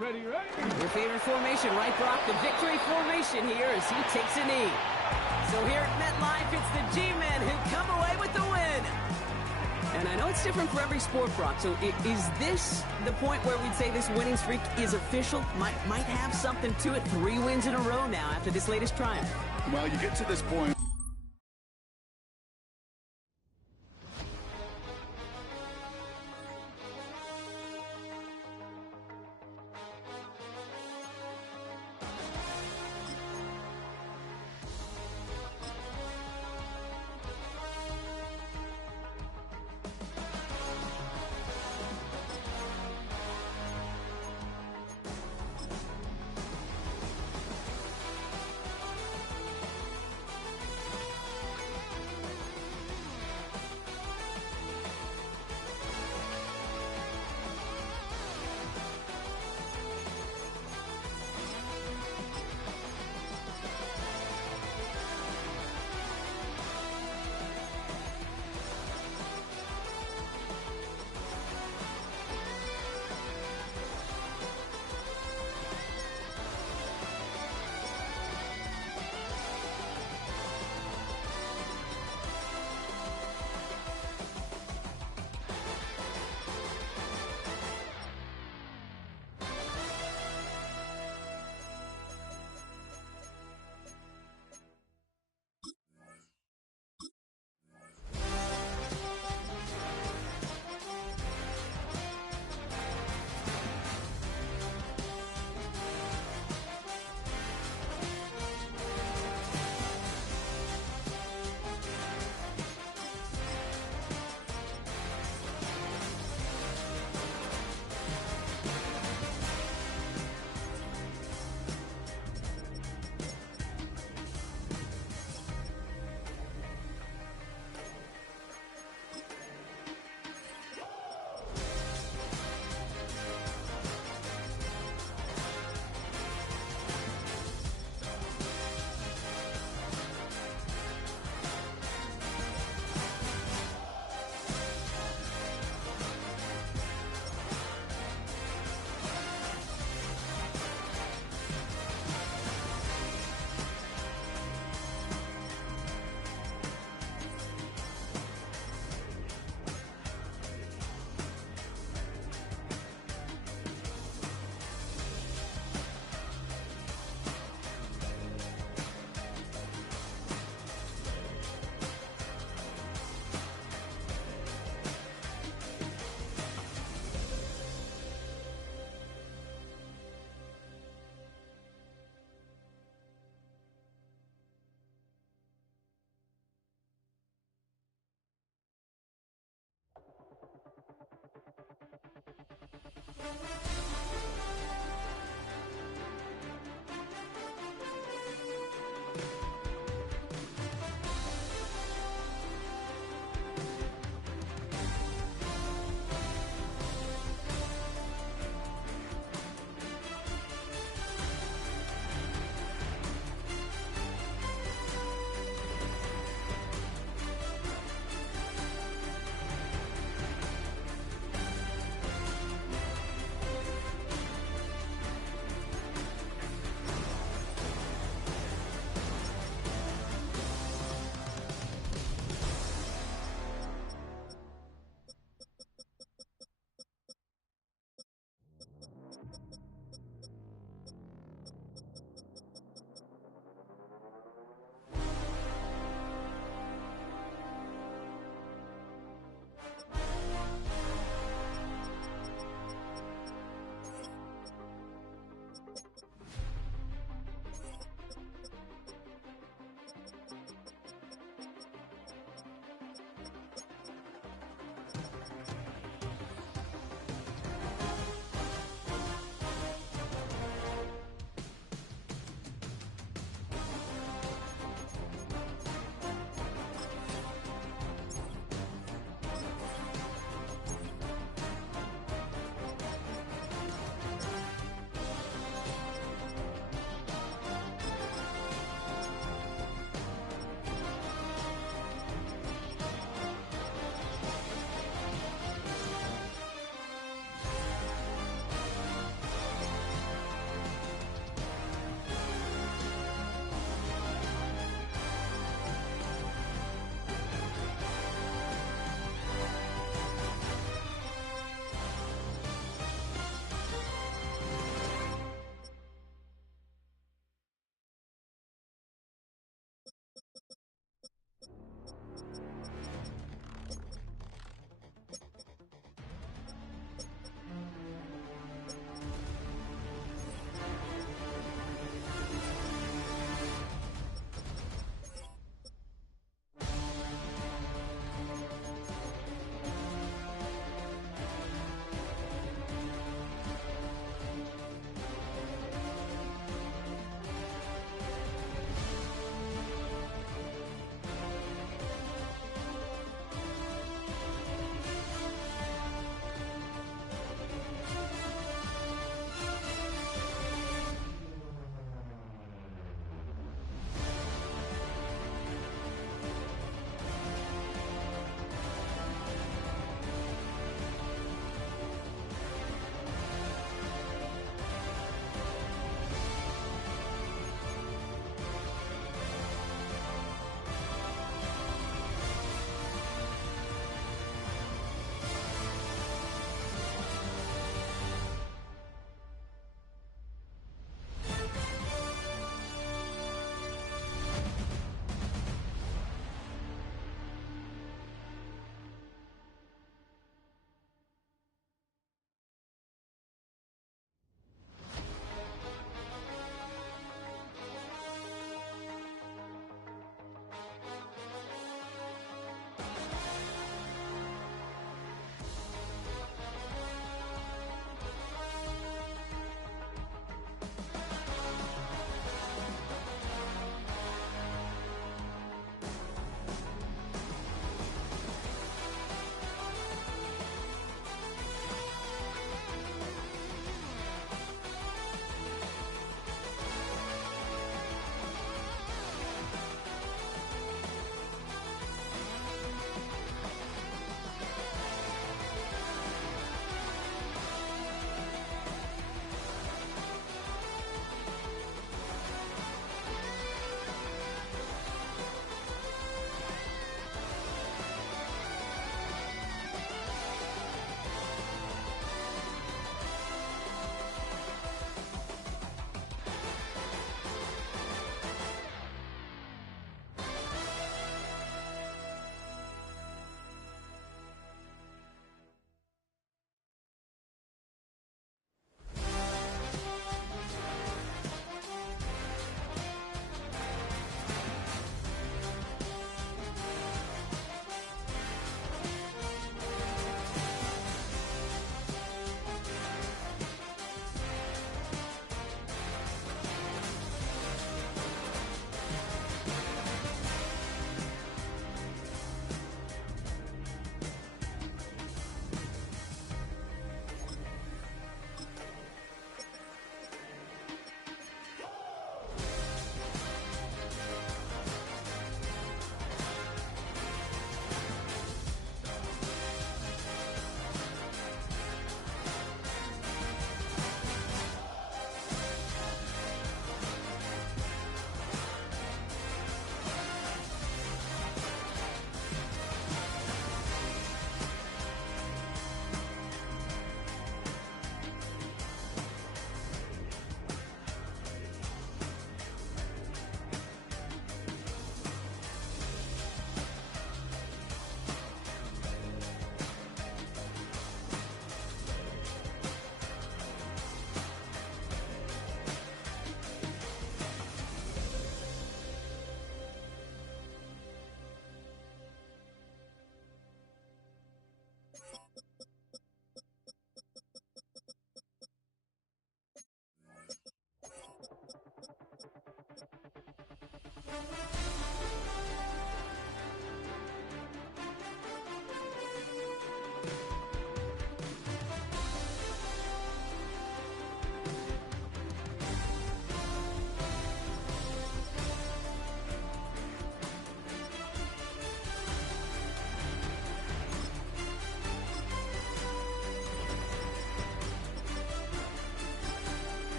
Ready. Your favorite formation, right, Brock? The victory formation here as he takes a knee. So here at MetLife, it's the G-Men who come away with the win. And I know it's different for every sport, Brock. So is this the point where we'd say this winning streak is official? Might have something to it. 3 wins in a row now after this latest triumph. Well, you get to this point.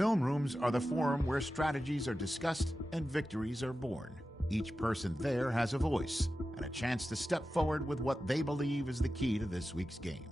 Film rooms are the forum where strategies are discussed and victories are born. Each person there has a voice and a chance to step forward with what they believe is the key to this week's game.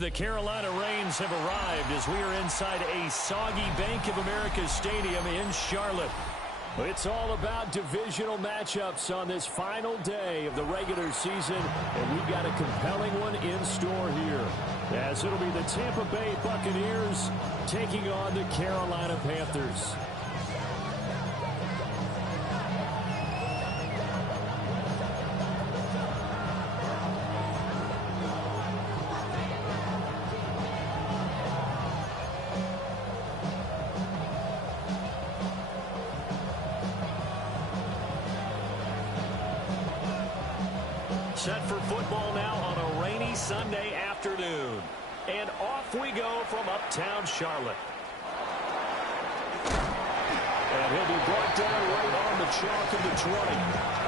The Carolina Rains have arrived as we are inside a soggy Bank of America Stadium in Charlotte. It's all about divisional matchups on this final day of the regular season, and we've got a compelling one in store here, as it'll be the Tampa Bay Buccaneers taking on the Carolina Panthers. Set for football now on a rainy Sunday afternoon. And off we go from uptown Charlotte. And he'll be brought down right on the chalk of the 20.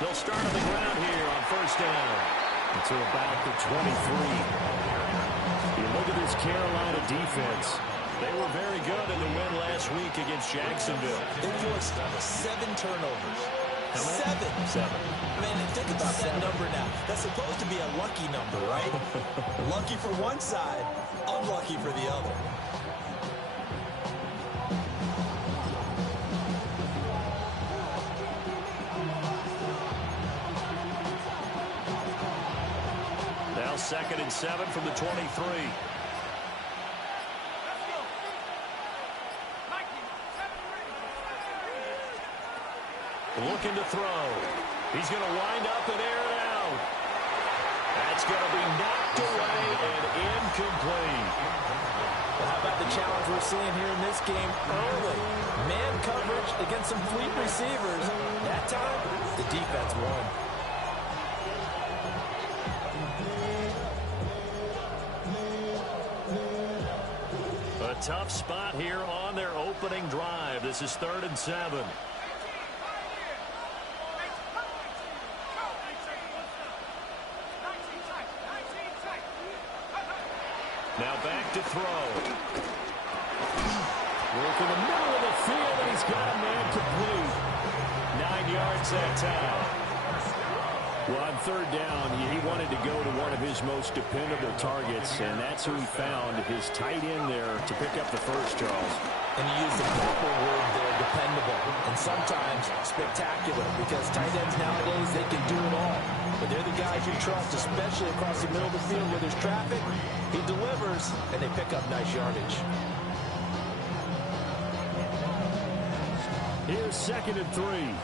They'll start on the ground here on first down. Until about the 23. You look at this Carolina defense. They were very good in the win last week against Jacksonville. They forced 7 turnovers. Seven. Man, think about that number now. That's supposed to be a lucky number, right? Lucky for one side, unlucky for the other. Now 2nd and 7 from the 23. Looking to throw. He's going to wind up and air it out. That's going to be knocked away and incomplete. Well, how about the challenge we're seeing here in this game early? Man coverage against some fleet receivers. That time, the defense won. A tough spot here on their opening drive. This is 3rd and 7. Now back to throw. Work in the middle of the field, and he's got a man complete. 9 yards that time. Well, on 3rd down, he wanted to go to one of his most dependable targets, and that's who he found, his tight end there, to pick up the first, Charles. And he used the proper word there, dependable, and sometimes spectacular, because tight ends nowadays, they can do it all. But they're the guys you trust, especially across the middle of the field where there's traffic. He delivers, and they pick up nice yardage. Here's 2nd and 3.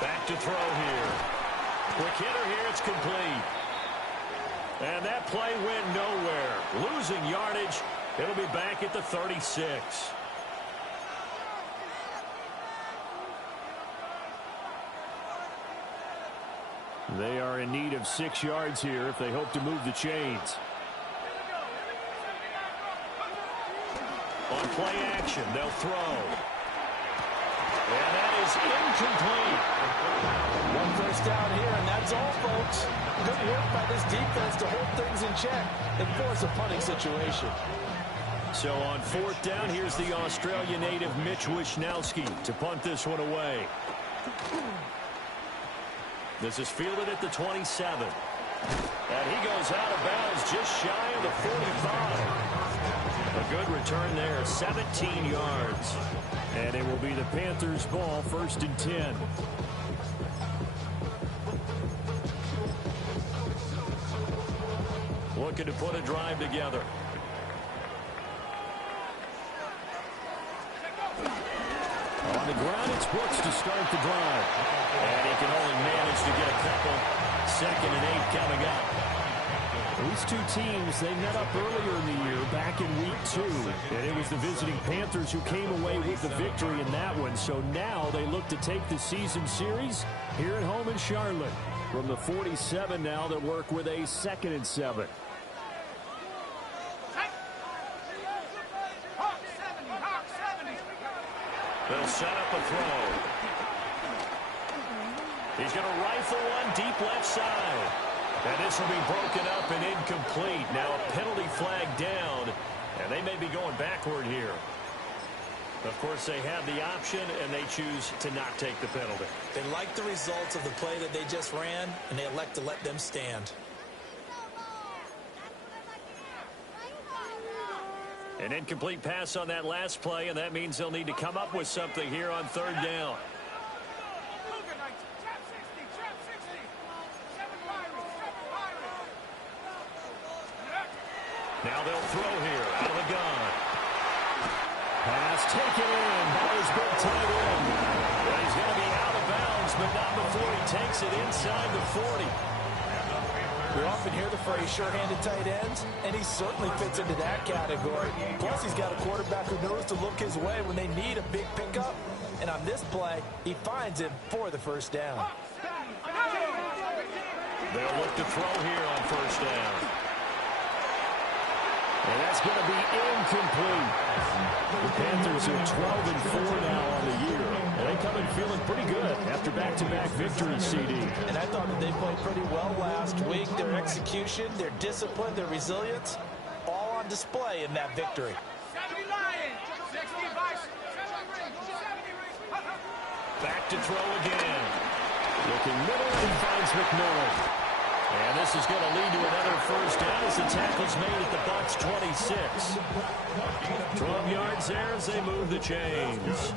Back to throw here. Quick hitter here, it's complete. And that play went nowhere. Losing yardage. It'll be back at the 36. They are in need of 6 yards here if they hope to move the chains. On play action, they'll throw. And that is incomplete. 1 first down here, and that's all, folks. Good work by this defense to hold things in check and force a punting situation. So on 4th down, here's the Australian native Mitch Wishnowsky to punt this one away. This is fielded at the 27. And he goes out of bounds just shy of the 45. A good return there, 17 yards. And it will be the Panthers' ball, 1st and 10. Looking to put a drive together. On the ground, it's Brooks to start the drive. And he can only manage to get a couple. 2nd and 8 coming up. These two teams, they met up earlier in the year, back in week 2. And it was the visiting Panthers who came away with the victory in that one. So now they look to take the season series here at home in Charlotte. From the 47 now, they'll work with a 2nd and 7. They'll set up a throw. He's going to rifle one deep left side. And this will be broken up and incomplete. Now a penalty flag down, and they may be going backward here. Of course, they have the option, and they choose to not take the penalty. They like the results of the play that they just ran, and they elect to let them stand. An incomplete pass on that last play, and that means they'll need to come up with something here on 3rd down. Now they'll throw here out of the gun. Pass taken in by his big tight end. Well, he's going to be out of bounds, but not before he takes it inside the 40. We often hear the phrase sure-handed tight ends, and he certainly fits into that category. Plus, he's got a quarterback who knows to look his way when they need a big pickup. And on this play, he finds him for the 1st down. They'll look to throw here on 1st down. And that's going to be incomplete. The Panthers are 12-4 now on the year. And they come in feeling pretty good after back-to-back victories, CD. And I thought that they played pretty well last week. Their execution, their discipline, their resilience, all on display in that victory. Back to throw again. Looking middle and finds McMillan. And this is going to lead to another 1st down as the tackle's made at the Bucs 26. 12 yards there as they move the chains.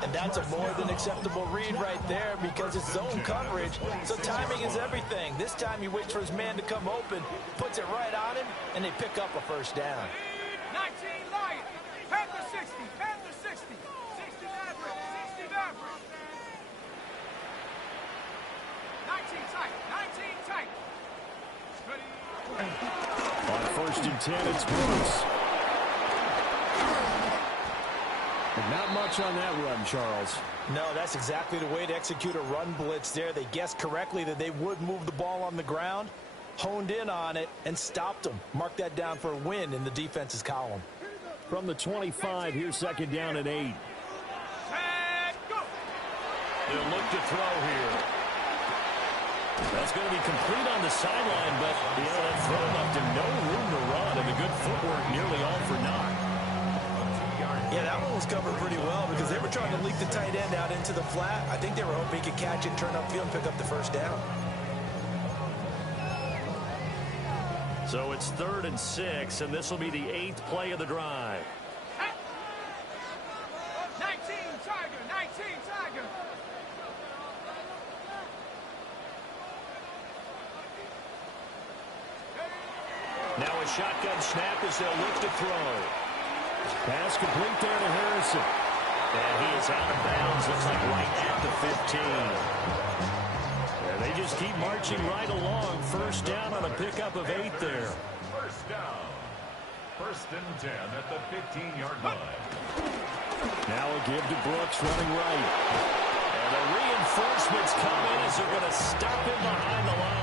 And that's a more than acceptable read right there because it's zone coverage, so timing is everything. This time he waits for his man to come open, puts it right on him, and they pick up a 1st down. 19 Lions, Panther 60, Panther 60, 60 Maverick, 60 Maverick. 19 tight, 19 tight. On 1st and 10, it's Brooks. And not much on that run, Charles. No, that's exactly the way to execute a run blitz there. They guessed correctly that they would move the ball on the ground, honed in on it, and stopped them. Mark that down for a win in the defense's column. From the 25, here's 2nd down and 8. They'll look to throw here. That's going to be complete on the sideline, but that throw left him no room to run, and the good footwork nearly all for naught. Yeah, that one was covered pretty well because they were trying to leak the tight end out into the flat. I think they were hoping he could catch it, turn upfield, and pick up the 1st down. So it's 3rd and 6, and this will be the 8th play of the drive. 19 Tiger, 19 Tiger. Now a shotgun snap as they'll look to throw. Pass complete there to Harrison. And he is out of bounds, looks like right at the 15. And they just keep marching right along. 1st down on a pickup of 8 there. 1st down. 1st and 10 at the 15-yard line. Now a give to Brooks running right. And the reinforcements come in as they're going to stop him behind the line.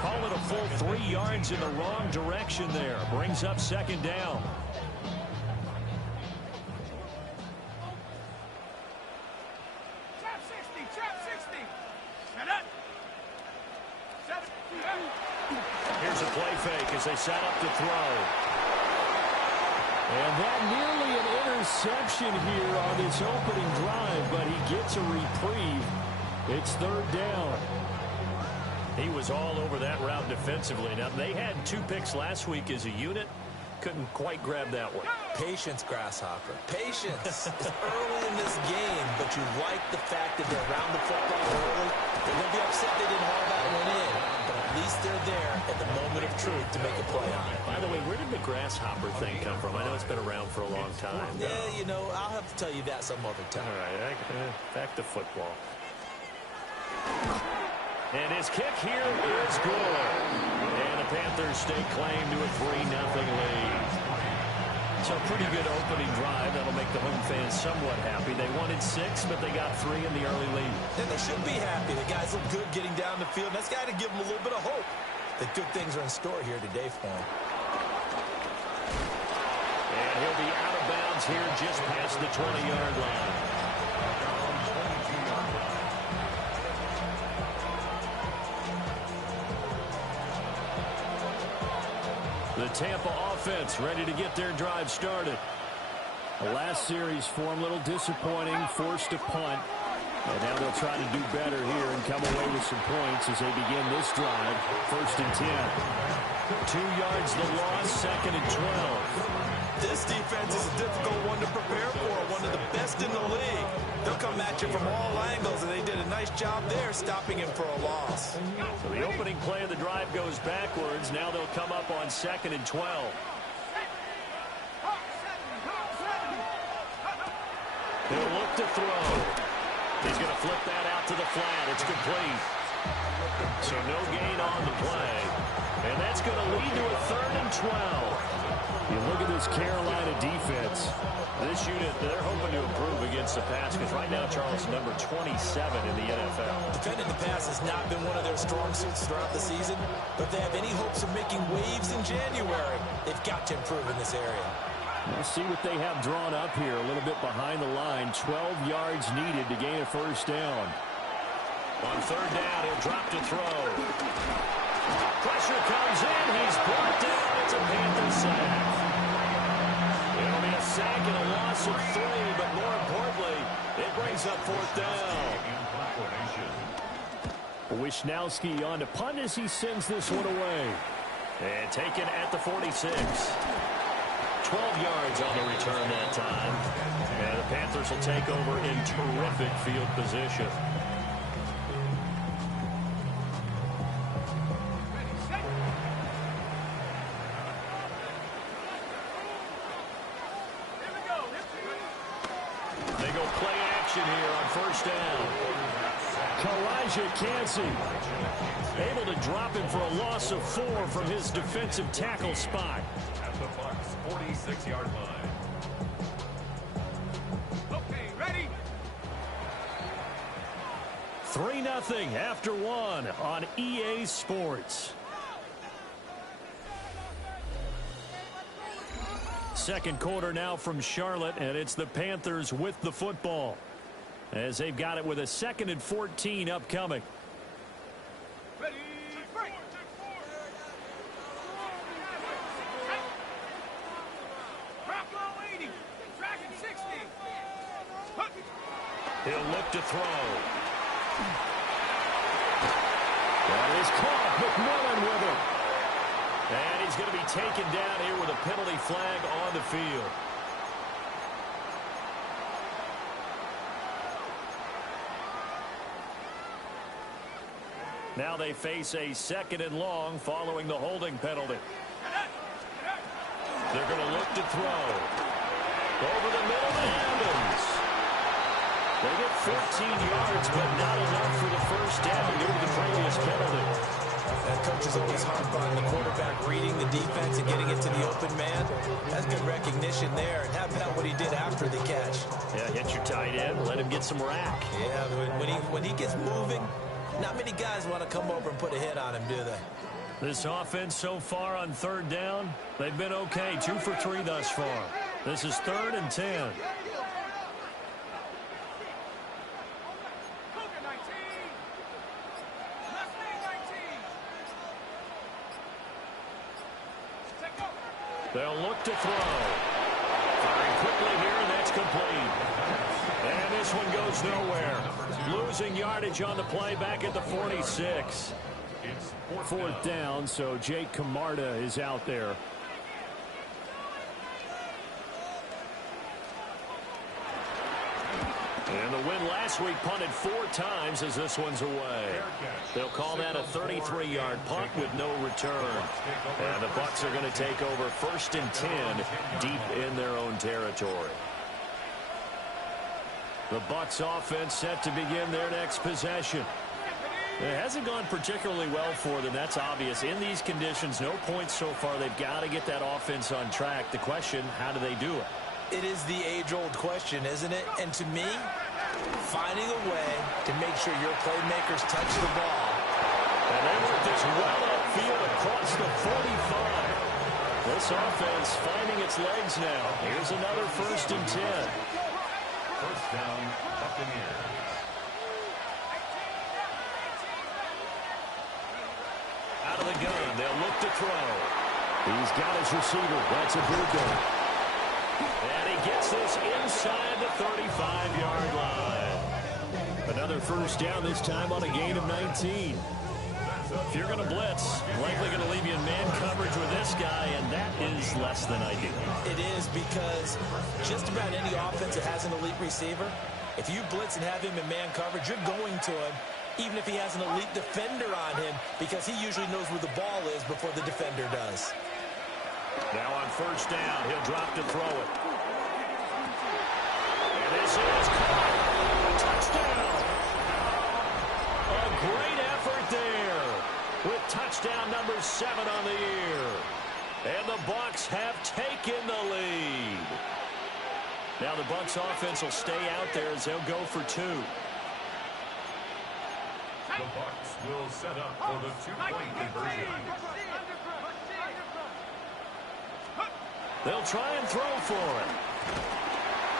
Call it a full 3 yards in the wrong direction there. Brings up 2nd down. Trap 60, trap 60. Set up. Here's a play fake as they set up to throw. And that nearly an interception here on this opening drive, but he gets a reprieve. It's 3rd down. He was all over that route defensively. Now, they had 2 picks last week as a unit. Couldn't quite grab that one. Patience, Grasshopper. Patience. It's early in this game, but you like the fact that they're around the football early. They're going to be upset they didn't haul that one in, but at least they're there at the moment of truth to make a play on it. By the way, where did the Grasshopper thing come from? I know it's been around for a long time. Yeah, you know, I'll have to tell you that some other time. All right, back to football. And his kick here is good. And the Panthers stake claim to a 3-0 lead. So pretty good opening drive. That'll make the home fans somewhat happy. They wanted 6, but they got 3 in the early lead. And they should be happy. The guys look good getting down the field. That's got to give them a little bit of hope that good things are in store here today for him. And he'll be out of bounds here just past the 20-yard line. The Tampa offense ready to get their drive started. The last series for them, a little disappointing, forced a punt. And now they'll try to do better here and come away with some points as they begin this drive. 1st and 10. 2 yards the loss, 2nd and 12. This defense is a difficult one to prepare for, one of the best in the league. They'll come at you from all angles, and they did a nice job there stopping him for a loss. So the opening play of the drive goes backwards. Now they'll come up on 2nd and 12. He'll look to throw. He's going to flip that out to the flat. It's complete. So no gain on the play. And that's going to lead to a 3rd and 12. You look at this Carolina defense. This unit, they're hoping to improve against the pass because right now, Charles, number 27 in the NFL. Defending the pass has not been one of their strong suits throughout the season, but if they have any hopes of making waves in January, they've got to improve in this area. We'll see what they have drawn up here a little bit behind the line. 12 yards needed to gain a 1st down. On 3rd down, he'll drop to throw. Pressure comes in. He's brought down. It's a Panther sack. It'll be a sack and a loss of 3, but more importantly, it brings up 4th down. Wishnowski on to punt as he sends this one away. And taken at the 46. 12 yards on the return that time. And the Panthers will take over in terrific field position. They go play action here on 1st down. Kalijah Kancey able to drop him for a loss of 4 from his defensive tackle spot. At the Bucs 46-yard line. Okay, ready? 3-0 after 1 on EA Sports. Second quarter now from Charlotte, and it's the Panthers with the football as they've got it with a 2nd and 14 upcoming. Ready? Break. Drop low 80. Tracking 60. Hook. He'll look to throw. That is caught. McMillan with it. And he's going to be taken down here with a penalty flag on the field. Now they face a 2nd and long following the holding penalty. They're going to look to throw. Over the middle to Evans. They get 14 yards, but not enough for the 1st down due to the previous penalty. That coach is always hard on the quarterback, reading the defense and getting it to the open man. That's good recognition there. And how about what he did after the catch? Yeah, hit your tight end, let him get some rack. Yeah, when he gets moving, not many guys want to come over and put a hit on him, do they? This offense so far on 3rd down, they've been okay. 2 for 3 thus far. This is 3rd and 10. They'll look to throw. Firing quickly here, and that's complete. And this one goes nowhere. Losing yardage on the play back at the 46. 4th down, so Jake Camarda is out there. And the win last week punted 4 times as this one's away. They'll call that a 33-yard punt with no return. And the Bucs are going to take over 1st and 10 deep in their own territory. The Bucs offense set to begin their next possession. It hasn't gone particularly well for them. That's obvious. In these conditions, no points so far. They've got to get that offense on track. The question, how do they do it? It is the age-old question, isn't it? And to me, finding a way to make sure your playmakers touch the ball. And they work this well upfield across the 45. This offense finding its legs now. Here's another 1st and 10. First down, Buccaneers. Out of the gun, they'll look to throw. He's got his receiver. That's Abuka. And he gets this inside the 35-yard line. Another 1st down, this time on a gain of 19. If you're going to blitz, likely going to leave you in man coverage with this guy, and that is less than ideal. It is, because just about any offense that has an elite receiver, if you blitz and have him in man coverage, you're going to him, even if he has an elite defender on him, because he usually knows where the ball is before the defender does. Now on 1st down, he'll drop to throw it. And this is caught. Touchdown. A great effort there with touchdown number 7 on the year. And the Bucs have taken the lead. Now the Bucs offense will stay out there as they'll go for 2. The Bucs will set up for the 2-point conversion. They'll try and throw for it.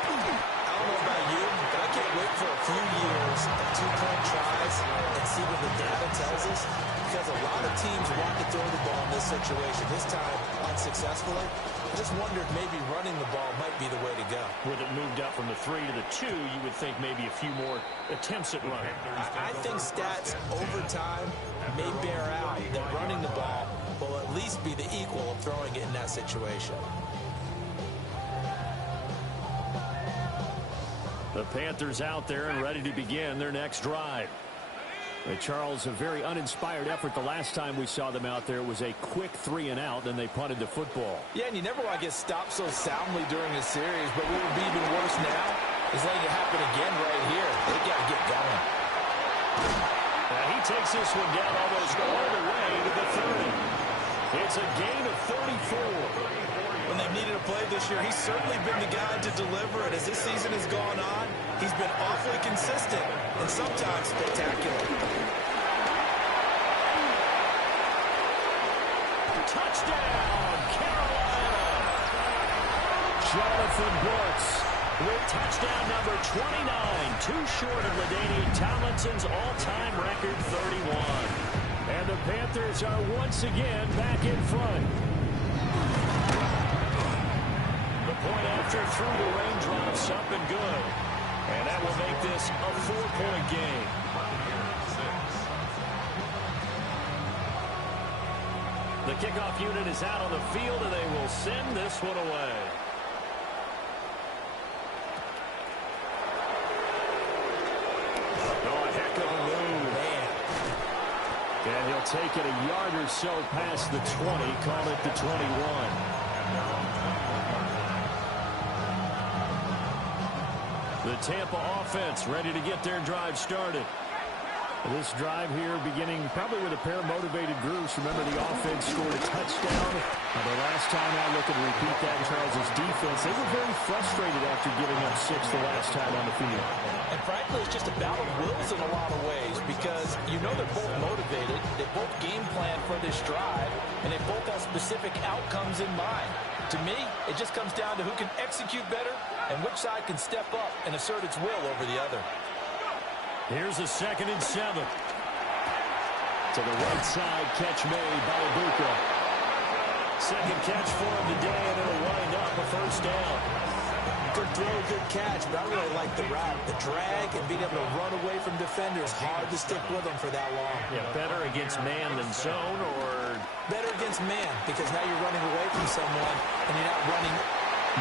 I don't know about you, but I can't wait for a few years of 2-point tries and see what the data tells us, because a lot of teams want to throw the ball in this situation. This time, unsuccessfully. I just wondered maybe running the ball might be the way to go. With it moved up from the 3 to the 2, you would think maybe a few more attempts at running. I think stats over time may bear out that running the ball will at least be the equal of throwing it in that situation. The Panthers out there and ready to begin their next drive. Charles, a very uninspired effort the last time we saw them out there. It was a quick 3 and out, then they punted the football. Yeah, and you never want to get stopped so soundly during a series, but what would be even worse now is letting it happen again right here. They got to get going. Now he takes this one down almost all the way to the 30. It's a gain of 34. When they've needed a play this year, he's certainly been the guy to deliver it. As this season has gone on, he's been awfully consistent and sometimes spectacular. Touchdown, Carolina! Jonathan Brooks with touchdown number 29, too short of LaDainian Tomlinson's all-time record 31. And the Panthers are once again back in front. Point after through the raindrops, up and good. And that will make this a 4-point game. The kickoff unit is out on the field, and they will send this one away. Oh, a heck of a move. Man. And he'll take it a yard or so past the 20, call it the 21. The Tampa offense ready to get their drive started. This drive here beginning probably with a pair of motivated groups. Remember, the offense scored a touchdown. The last time I look and repeat that, Charles' defense, they were very frustrated after giving up 6 the last time on the field. And frankly, it's just a battle of wills in a lot of ways, because you know they're both motivated, they both game plan for this drive, and they both have specific outcomes in mind. To me, it just comes down to who can execute better and which side can step up and assert its will over the other. Here's a 2nd and 7. To the right side, catch made by Abuka. Second catch for him today, and it'll wind up a 1st down. Good throw, good catch, but I really like the route. The drag and being able to run away from defenders, hard to stick with them for that long. Yeah, better against man than zone, or? Better against man, because now you're running away from someone, and you're not running.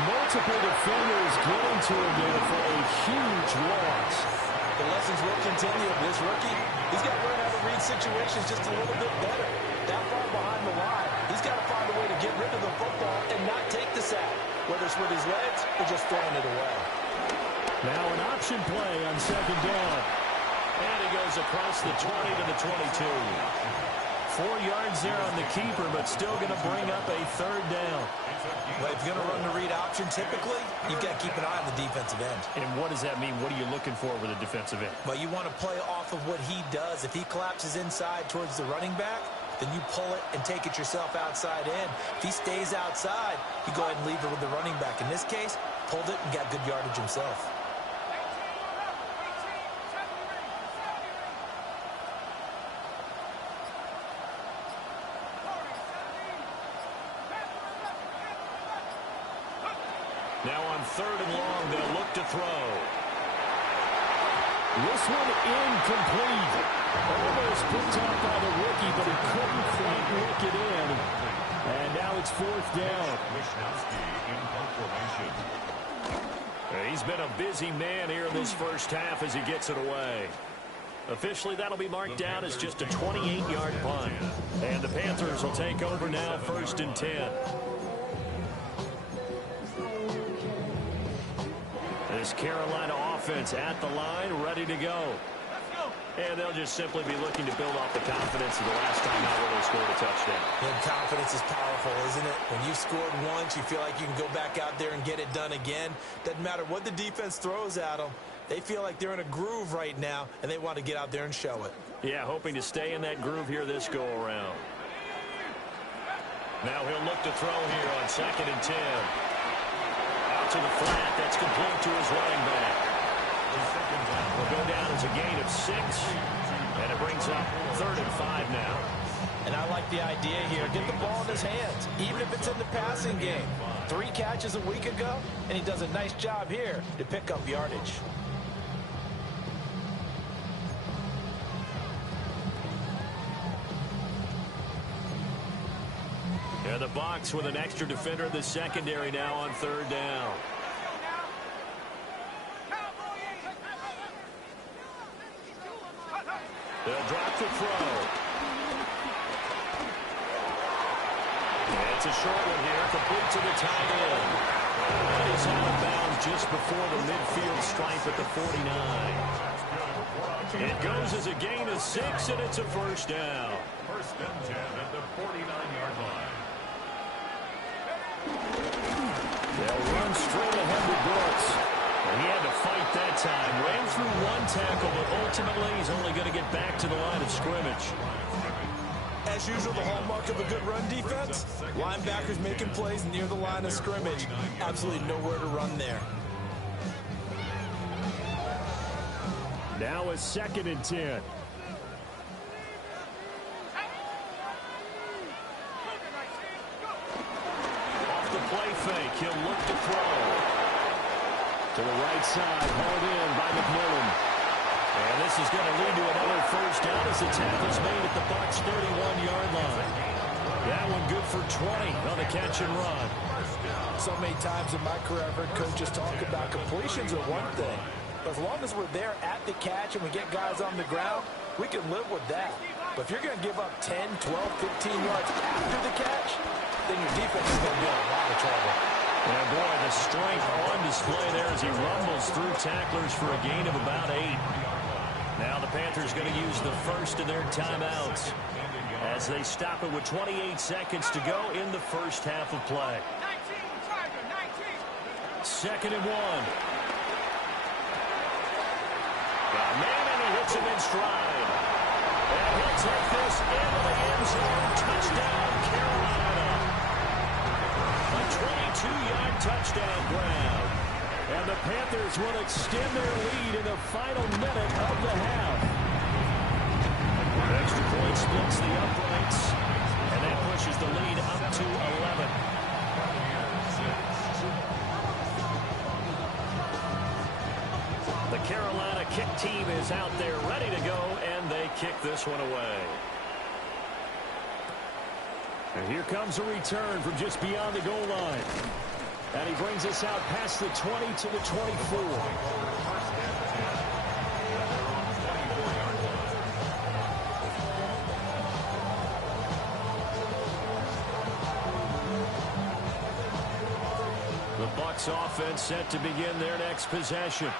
Multiple defenders getting to him there for a huge loss. The lessons will continue of this rookie. He's got to learn how to read situations just a little bit better. That far behind the line, he's got to find a way to get rid of the football and not take the sack, whether it's with his legs or just throwing it away. Now an option play on 2nd down. And he goes across the 20 to the 22. 4 yards there on the keeper, but still going to bring up a third down. Well, if you're going to run the read option, typically, you've got to keep an eye on the defensive end. And what does that mean? What are you looking for with a defensive end? Well, you want to play off of what he does. If he collapses inside towards the running back, then you pull it and take it yourself outside in. If he stays outside, you go ahead and leave it with the running back. In this case, pulled it and got good yardage himself. Now on 3rd and long, they'll look to throw. This one incomplete. Almost picked up by the rookie, but he couldn't quite work it in. And now it's 4th down. He's been a busy man here in this first half as he gets it away. Officially, that'll be marked down as just a 28-yard punt. And the Panthers will take over now, 1st and 10. This Carolina offense at the line, ready to go. And they'll just simply be looking to build off the confidence of the last time out where they scored a touchdown. And confidence is powerful, isn't it? When you've scored once, you feel like you can go back out there and get it done again. Doesn't matter what the defense throws at them. They feel like they're in a groove right now, and they want to get out there and show it. Yeah, hoping to stay in that groove here this go-around. Now he'll look to throw here on 2nd and 10. To the flat, that's complete to his running back. Will go down as a gain of 6, and it brings up 3rd and 5 now. And I like the idea here. Get the ball in his hands, even if it's in the passing game. 3 catches a week ago, and he does a nice job here to pick up yardage. And the Bucs with an extra defender in the secondary now on 3rd down. They'll drop the throw. It's a short one here, complete to the tight end. And he's out of bounds just before the midfield stripe at the 49. It goes as a gain of 6, and it's a 1st down. 1st and 10 at the 49-yard line. They'll run straight ahead with Brooks. And he had to fight that time. Ran through 1 tackle, but ultimately he's only going to get back to the line of scrimmage. As usual, the hallmark of a good run defense, linebackers making plays near the line of scrimmage. Absolutely nowhere to run there. Now a 2nd and 10. Play fake. He'll look to throw. To the right side. Hauled in by McMillan. And this is going to lead to another 1st down as the tackle's made at the Bucs 31-yard line. That one good for 20 on the catch and run. So many times in my career I've heard coaches talk about completions are one thing. But as long as we're there at the catch and we get guys on the ground, we can live with that. But if you're going to give up 10, 12, 15 yards after the catch, then your defense is going to be in a lot of trouble. And boy, the strength on display there as he rumbles through tacklers for a gain of about 8. Now the Panthers going to use the first of their timeouts as they stop it with 28 seconds to go in the first half of play. 2nd and 1. Got a man and he hits him in stride. And he'll take this into the end zone. Touchdown, Carolina. A 22-yard touchdown grab. And the Panthers will extend their lead in the final minute of the half. Extra point splits the uprights. And that pushes the lead up to 11. The Carolina kick team is out there ready to go, and they kick this one away. And here comes a return from just beyond the goal line. And he brings us out past the 20 to the 24. The Bucs offense set to begin their next possession.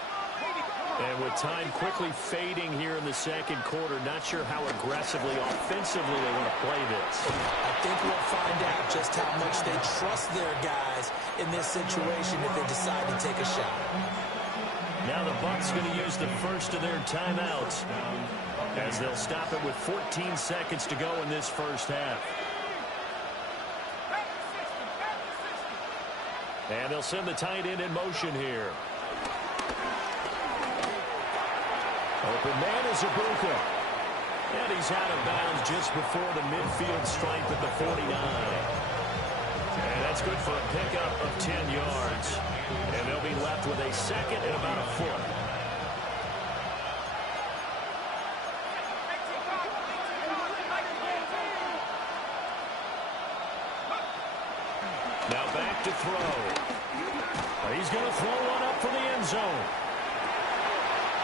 And with time quickly fading here in the second quarter, not sure how aggressively, offensively they want to play this. I think we'll find out just how much they trust their guys in this situation if they decide to take a shot. Now the Bucks going to use the first of their timeouts as they'll stop it with 14 seconds to go in this first half. And they'll send the tight end in motion here. Open man is Ibuka. And he's out of bounds just before the midfield stripe at the 49. And that's good for a pickup of 10 yards. And they'll be left with a second and about a foot. Now back to throw. He's going to throw one up for the end zone.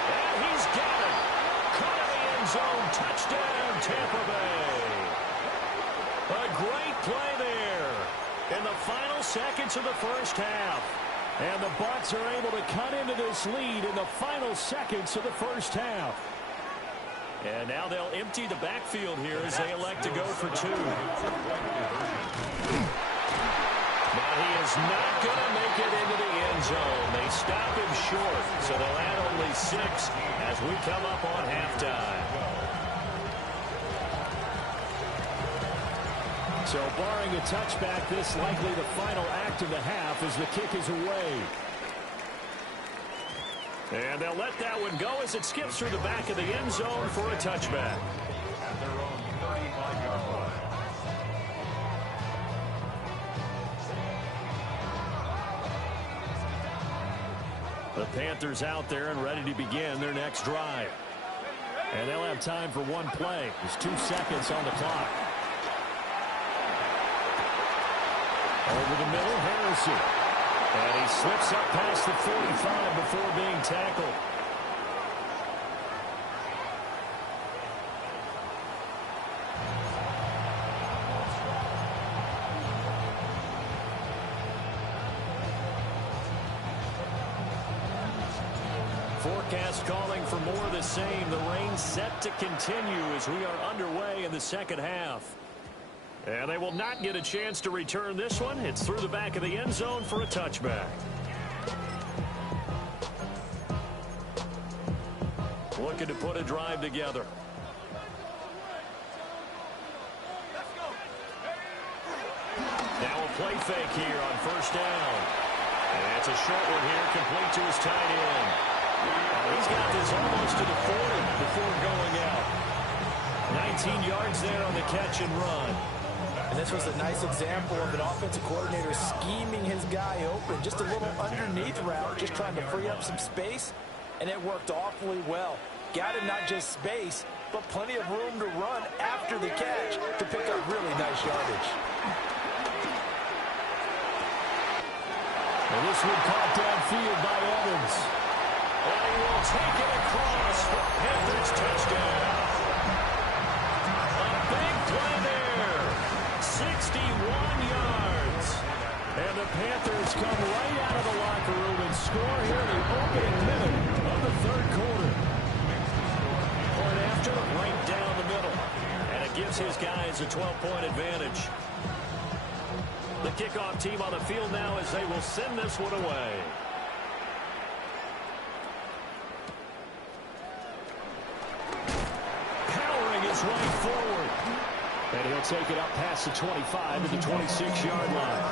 And he's got it. Caught in the end zone. Touchdown, Tampa Bay. A great play there in the final seconds of the first half. And the Bucs are able to cut into this lead in the final seconds of the first half. And now they'll empty the backfield here as they elect to go for two. But he is not going to make it into the end zone. They stop him short, so they'll add only 6 as we come up on halftime. So barring a touchback, this likely the final act of the half as the kick is away. And they'll let that one go as it skips through the back of the end zone for a touchback. At their own 35-yard line. The Panthers out there and ready to begin their next drive. And they'll have time for one play. There's 2 seconds on the clock. Over the middle, Harrison. And he slips up past the 45 before being tackled. Forecast calling for more of the same. The rain set to continue as we are underway in the second half. And they will not get a chance to return this one. It's through the back of the end zone for a touchback. Looking to put a drive together. Now a play fake here on first down. And it's a short one here, complete to his tight end. He's got this almost to the 40 before going out. 19 yards there on the catch and run. And this was a nice example of an offensive coordinator scheming his guy open. Just a little underneath route, just trying to free up some space. And it worked awfully well. Got him not just space, but plenty of room to run after the catch to pick up really nice yardage. And this one caught downfield by Evans. And he will take it across for Panthers touchdown. A big play there. 61 yards. And the Panthers come right out of the locker room and score here in the opening minute of the third quarter. Point after, right down the middle. And it gives his guys a 12-point advantage. The kickoff team on the field now as they will send this one away. Powering his way forward. And he'll take it up past the 25 to the 26-yard line.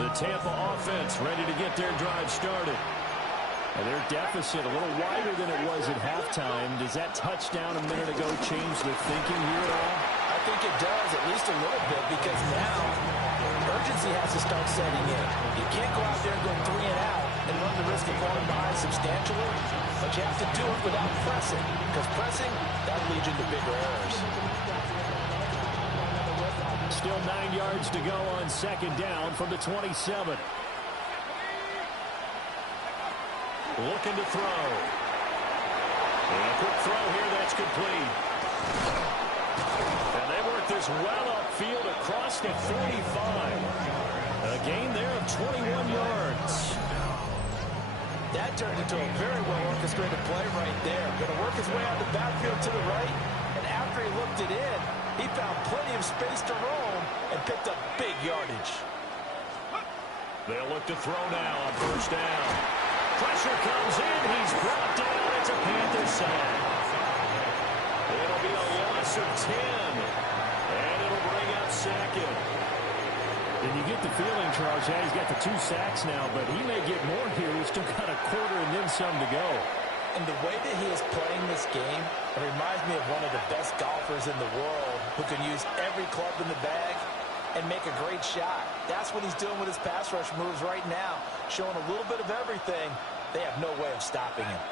The Tampa offense ready to get their drive started. And their deficit a little wider than it was at halftime. Does that touchdown a minute ago change the thinking here at all? I think it does, at least a little bit, because now urgency has to start setting in. You can't go out there and go 3 and out and run the risk of falling behind substantially, but you have to do it without pressing, because pressing, that leads into bigger errors. Still 9 yards to go on second down from the 27. Looking to throw. And a quick throw here that's complete. And they work this well upfield across the 45. A gain there of 21 yards. That turned into a very well-orchestrated play right there. Going to work his way out the backfield to the right, and after he looked it in, he found plenty of space to roam and picked up big yardage. They'll look to throw now on first down. Pressure comes in. He's brought down. It's a Panther sack. It'll be a loss of 10, and it'll bring up second. And you get the feeling, Charles, yeah, he's got the 2 sacks now, but he may get more here. He's still got a quarter and then some to go. And the way that he is playing this game, it reminds me of one of the best golfers in the world who can use every club in the bag and make a great shot. That's what he's doing with his pass rush moves right now, showing a little bit of everything. They have no way of stopping him.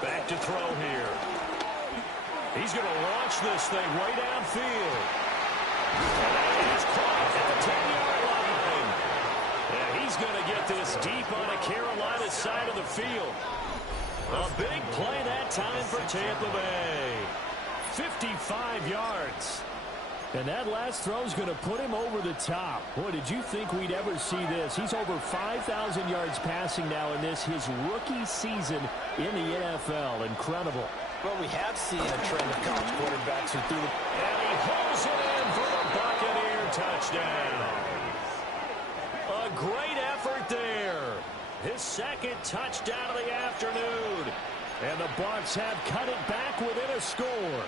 Back to throw here. He's going to launch this thing way downfield. And he's caught at the 10-yard line. And he's going to get this deep on a Carolina side of the field. A big play that time for Tampa Bay. 55 yards. And that last throw is going to put him over the top. Boy, did you think we'd ever see this? He's over 5,000 yards passing now in this, his rookie season in the NFL. Incredible. Well, we have seen a trend of college quarterbacks who threw the... And he hauls it in for the Buccaneer touchdown. A great effort there. His second touchdown of the afternoon. And the Bucs have cut it back within a score.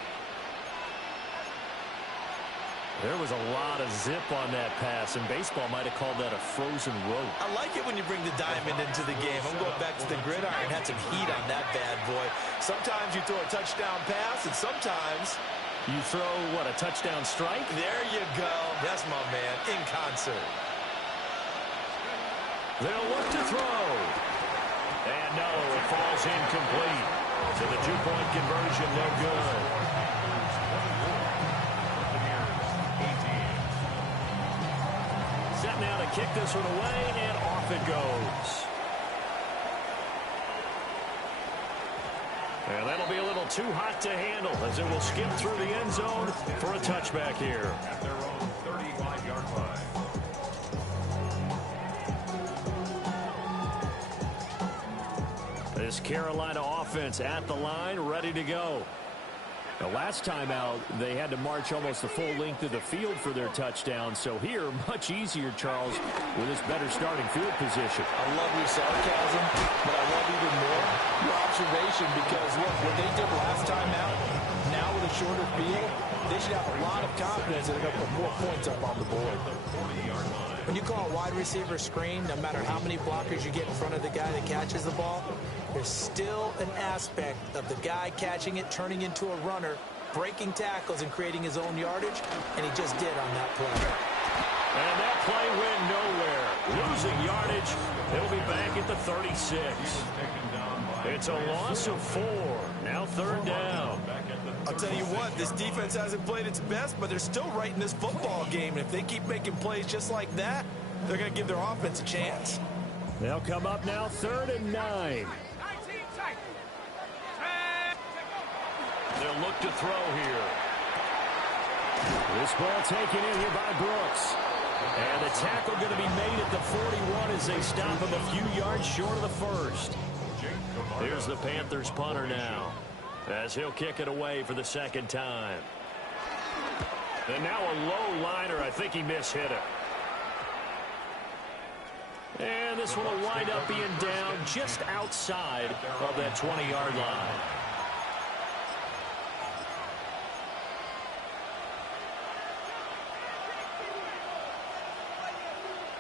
There was a lot of zip on that pass, and baseball might have called that a frozen rope. I like it when you bring the diamond into the game. I'm going back to the gridiron. Had some heat on that bad boy. Sometimes you throw a touchdown pass, and sometimes... You throw, what, a touchdown strike? There you go. That's my man, in concert. They'll look to throw. And no, it falls incomplete. So the 2-point conversion, no good. Set now to kick this one away, and off it goes. And that'll be a little too hot to handle as it will skip through the end zone for a touchback here. At their own 35-yard line. This Carolina offense at the line, ready to go. The last time out, they had to march almost the full length of the field for their touchdown. So here, much easier, Charles, with this better starting field position. I love your sarcasm, but I love even more your observation because, look, what they did last time out, now with a shorter field, they should have a lot of confidence that they're going to put more points up on the board. When you call a wide receiver screen, no matter how many blockers you get in front of the guy that catches the ball, there's still an aspect of the guy catching it, turning into a runner, breaking tackles and creating his own yardage, and he just did on that play. And that play went nowhere. Losing yardage, it'll be back at the 36. It's a loss of 4. Now 3rd down. I'll tell you what, this defense hasn't played its best, but they're still right in this football game. And if they keep making plays just like that, they're going to give their offense a chance. They'll come up now 3rd and 9. They'll look to throw here. This ball taken in here by Brooks. And the tackle going to be made at the 41 as they stop him a few yards short of the first. Here's the Panthers punter now, as he'll kick it away for the 2nd time. And now a low liner. I think he mishit it. And this one will wind up being down just outside of that 20-yard line.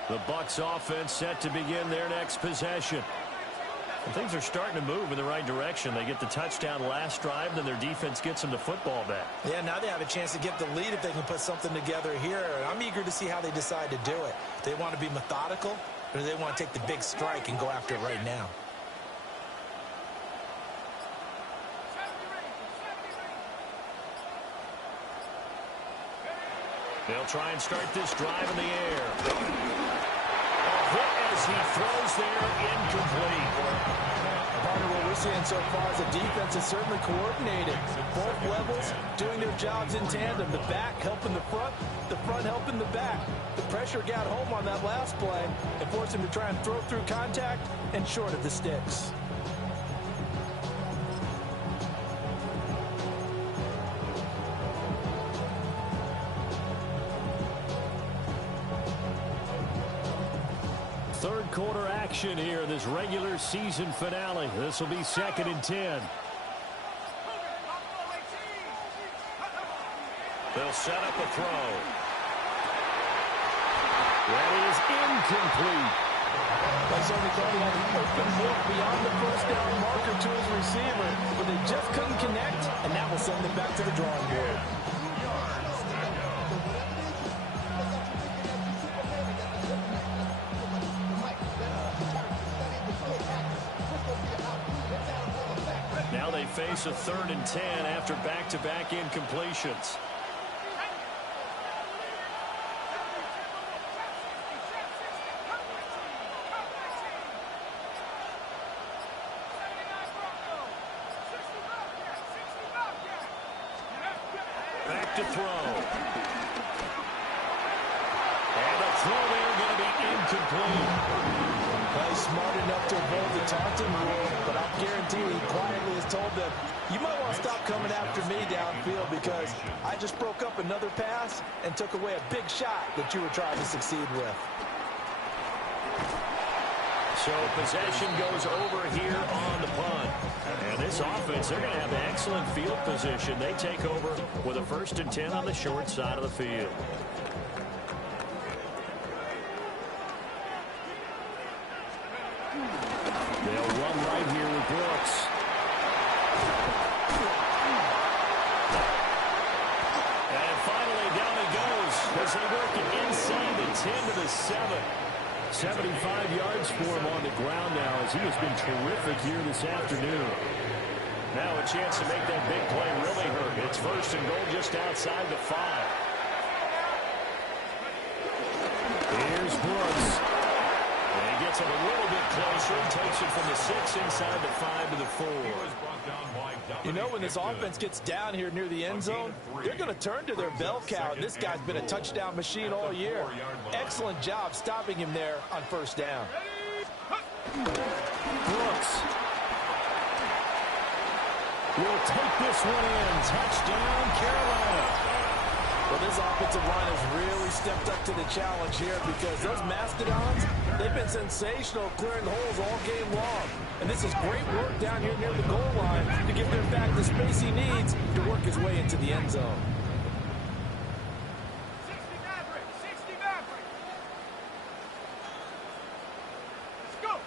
The Bucs offense set to begin their next possession. And things are starting to move in the right direction. They get the touchdown last drive, then their defense gets them the football back. Yeah, now they have a chance to get the lead if they can put something together here. And I'm eager to see how they decide to do it. They want to be methodical, or do they want to take the big strike and go after it right now? They'll try and start this drive in the air. A hit as he throws there, incomplete. Part of what we're seeing so far is the defense is certainly coordinated. Both levels doing their jobs in tandem. The back helping the front helping the back. The pressure got home on that last play and forced him to try and throw through contact and short of the sticks. Third quarter action here, this regular season finale. This will be 2nd and 10. They'll set up a throw. That is incomplete. They certainly thought he had an open look beyond the first down marker to his receiver, but they just couldn't connect, and that will send them back to the drawing board. Now they face a 3rd and 10 after back-to-back incompletions. Back to throw. And the throw there going to be incomplete. He's smart enough to avoid the taunting rule, but I guarantee he quietly has told them, you might want to stop coming after me downfield because I just broke up another pass and took away a big shot that you were trying to succeed with. So possession goes over here on the punt. And this offense, they're going to have excellent field position. They take over with a 1st and 10 on the short side of the field. They'll run right here with Brooks. And finally down he goes as they work it inside the 10 to the 7. 75 yards for him on the ground now as he has been terrific here this afternoon. Now a chance to make that big play really hurt. It's 1st and goal just outside the 5. Here's Brooks. And he gets it a little bit closer and takes it from the 6 inside the 5 to the 4. You know, when this offense gets down here near the end zone, they're going to turn to their bell cow. This guy's been a touchdown machine all year. Excellent job stopping him there on 1st down. Brooks will take this one in. Touchdown, Carolina. Well, this offensive line has really stepped up to the challenge here because those Mastodons, they've been sensational clearing holes all game long. And this is great work down here near the goal line to give their back the space he needs to work his way into the end zone. 60 Maverick! 60 Maverick! Let's go!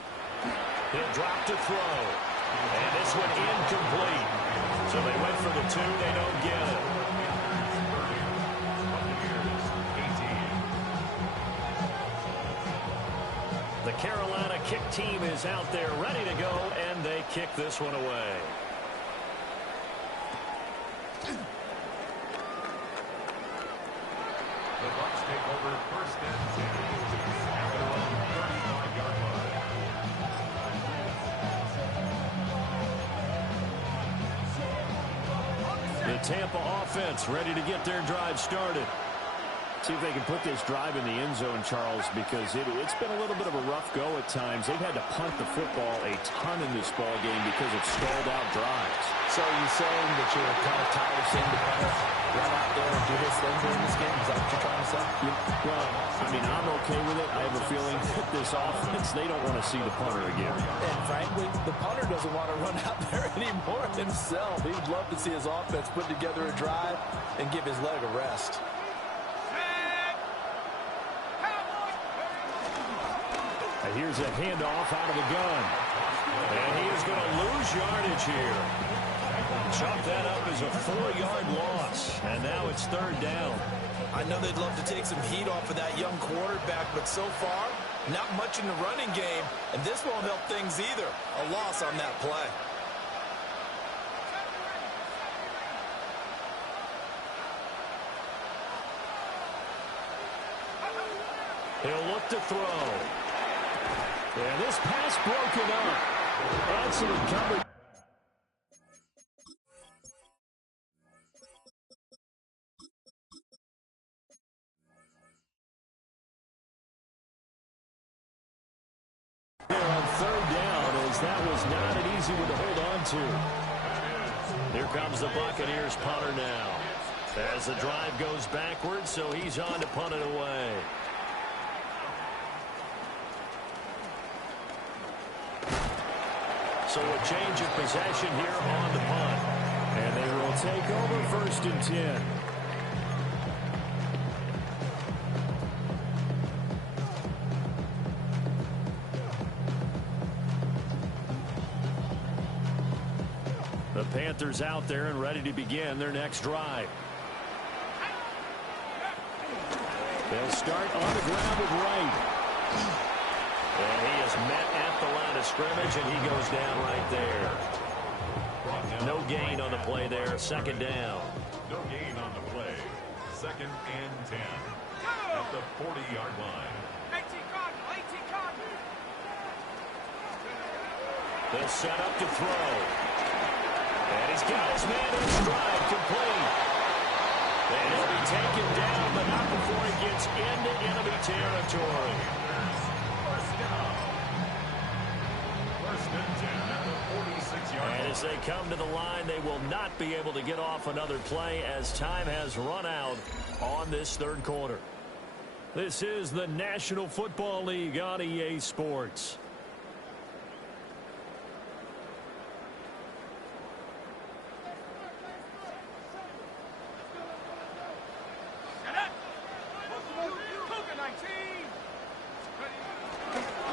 He'll drop to throw. And this one incomplete. So they went for the 2. They don't get it. The Carolina kick team is out there ready to go, and they kick this one away. The Bucs take over 1st and 10 at their own 35-yard line. The Tampa offense ready to get their drive started. See if they can put this drive in the end zone, Charles, because it's been a little bit of a rough go at times. They've had to punt the football a ton in this ball game because of stalled out drives. So are you saying that you're kind of tired of seeing the punter run out there and do his thing during this game? Is that what you're trying to say? Yeah, well, I mean, I'm okay with it. I have a feeling that this offense, they don't want to see the punter again. And frankly, the punter doesn't want to run out there anymore himself. He'd love to see his offense put together a drive and give his leg a rest. Here's a handoff out of the gun. And he is going to lose yardage here. Chalk that up as a 4-yard loss. And now it's 3rd down. I know they'd love to take some heat off of that young quarterback, but so far, not much in the running game. And this won't help things either. A loss on that play. He'll look to throw. And this pass broken up. Excellent coverage. On third down, as that was not an easy one to hold on to. Here comes the Buccaneers punter now. As the drive goes backwards, so he's on to punt it away. So a change of possession here on the punt. And they will take over 1st and 10. The Panthers out there and ready to begin their next drive. They'll start on the ground with Wright. And he is met at the line of scrimmage, and he goes down right there. No gain on the play there. 2nd down. No gain on the play. 2nd and 10. At the 40-yard line. 18 Cardinal, 18 Cardinal. They'll set up to throw. And he's got his man in stride, complete. And he'll be taken down, but not before he gets into enemy territory. And as they come to the line, they will not be able to get off another play as time has run out on this 3rd quarter. This is the National Football League on EA Sports.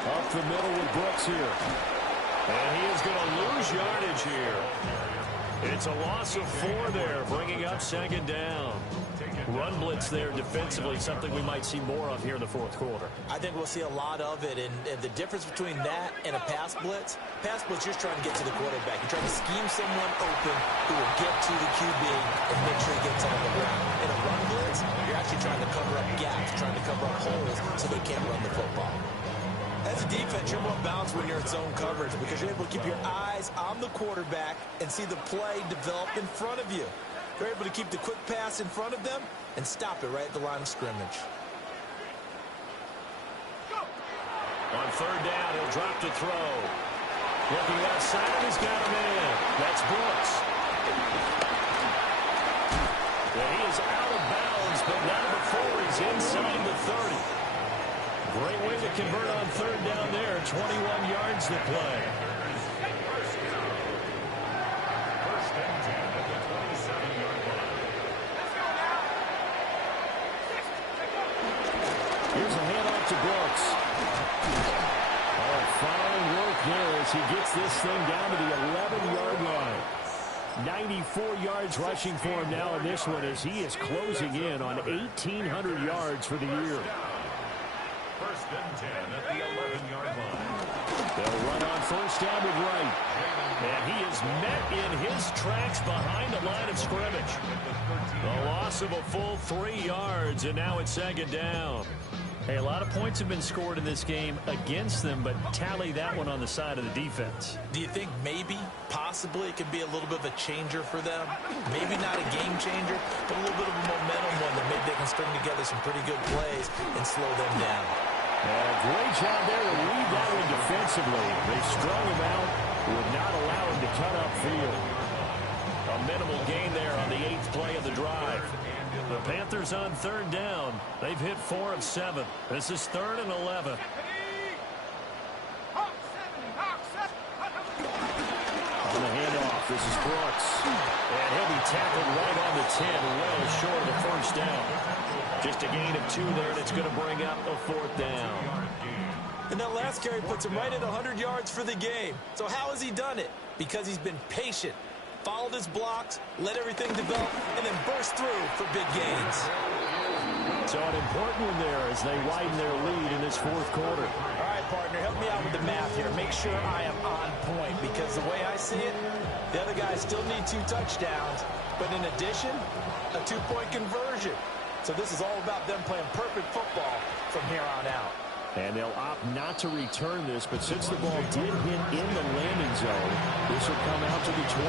Up the middle with Brooks here. And he is going to lose yardage here. It's a loss of 4 there, bringing up 2nd down. Run blitz there defensively, something we might see more of here in the 4th quarter. I think we'll see a lot of it, and the difference between that and a pass blitz, you're trying to get to the quarterback. You're trying to scheme someone open who will get to the QB and make sure he gets on the ground. In a run blitz, you're actually trying to cover up gaps, trying to cover up holes so they can't run the football. As a defense, you're more balanced when you're in zone coverage because you're able to keep your eyes on the quarterback and see the play develop in front of you. You're able to keep the quick pass in front of them and stop it right at the line of scrimmage. On 3rd down, he'll drop to throw. Looking outside, he's got him in. That's Brooks. Yeah, he is out of bounds, but not before he's inside the 30. Great way to convert on 3rd down there. 21 yards to play. 1st and 10 at the 27-yard line. Here's a handoff to Brooks. Oh, fine work there as he gets this thing down to the 11-yard line. 94 yards rushing for him now in this one as he is closing in on 1,800 yards for the year. 1st and 10 at the 11-yard line. They'll run on 1st down with Wright. And he is met in his tracks behind the line of scrimmage. The loss of a full 3 yards, and now it's 2nd down. Hey, a lot of points have been scored in this game against them, but tally that one on the side of the defense. Do you think maybe, possibly, it could be a little bit of a changer for them? Maybe not a game changer, but a little bit of a momentum one that maybe they can string together some pretty good plays and slow them down. Great job there to lead that one defensively. They strung him out, would not allow him to cut upfield. A minimal gain there on the 8th play of the drive. The Panthers on 3rd down. They've hit 4 of 7. This is 3rd and 11. On the handoff, this is Brooks. And he'll be tackled right on the 10, well short of the 1st down. Just a gain of 2 there, and it's going to bring up a 4th down. And that last carry puts him right at 100 yards for the game. So how has he done it? Because he's been patient, followed his blocks, let everything develop, and then burst through for big gains. So an important one there as they widen their lead in this 4th quarter. All right, partner, help me out with the math here. Make sure I am on point because the way I see it, the other guys still need 2 touchdowns, but in addition, a 2-point conversion. So this is all about them playing perfect football from here on out. And they'll opt not to return this, but since the ball did hit in the landing zone, this will come out to the 20.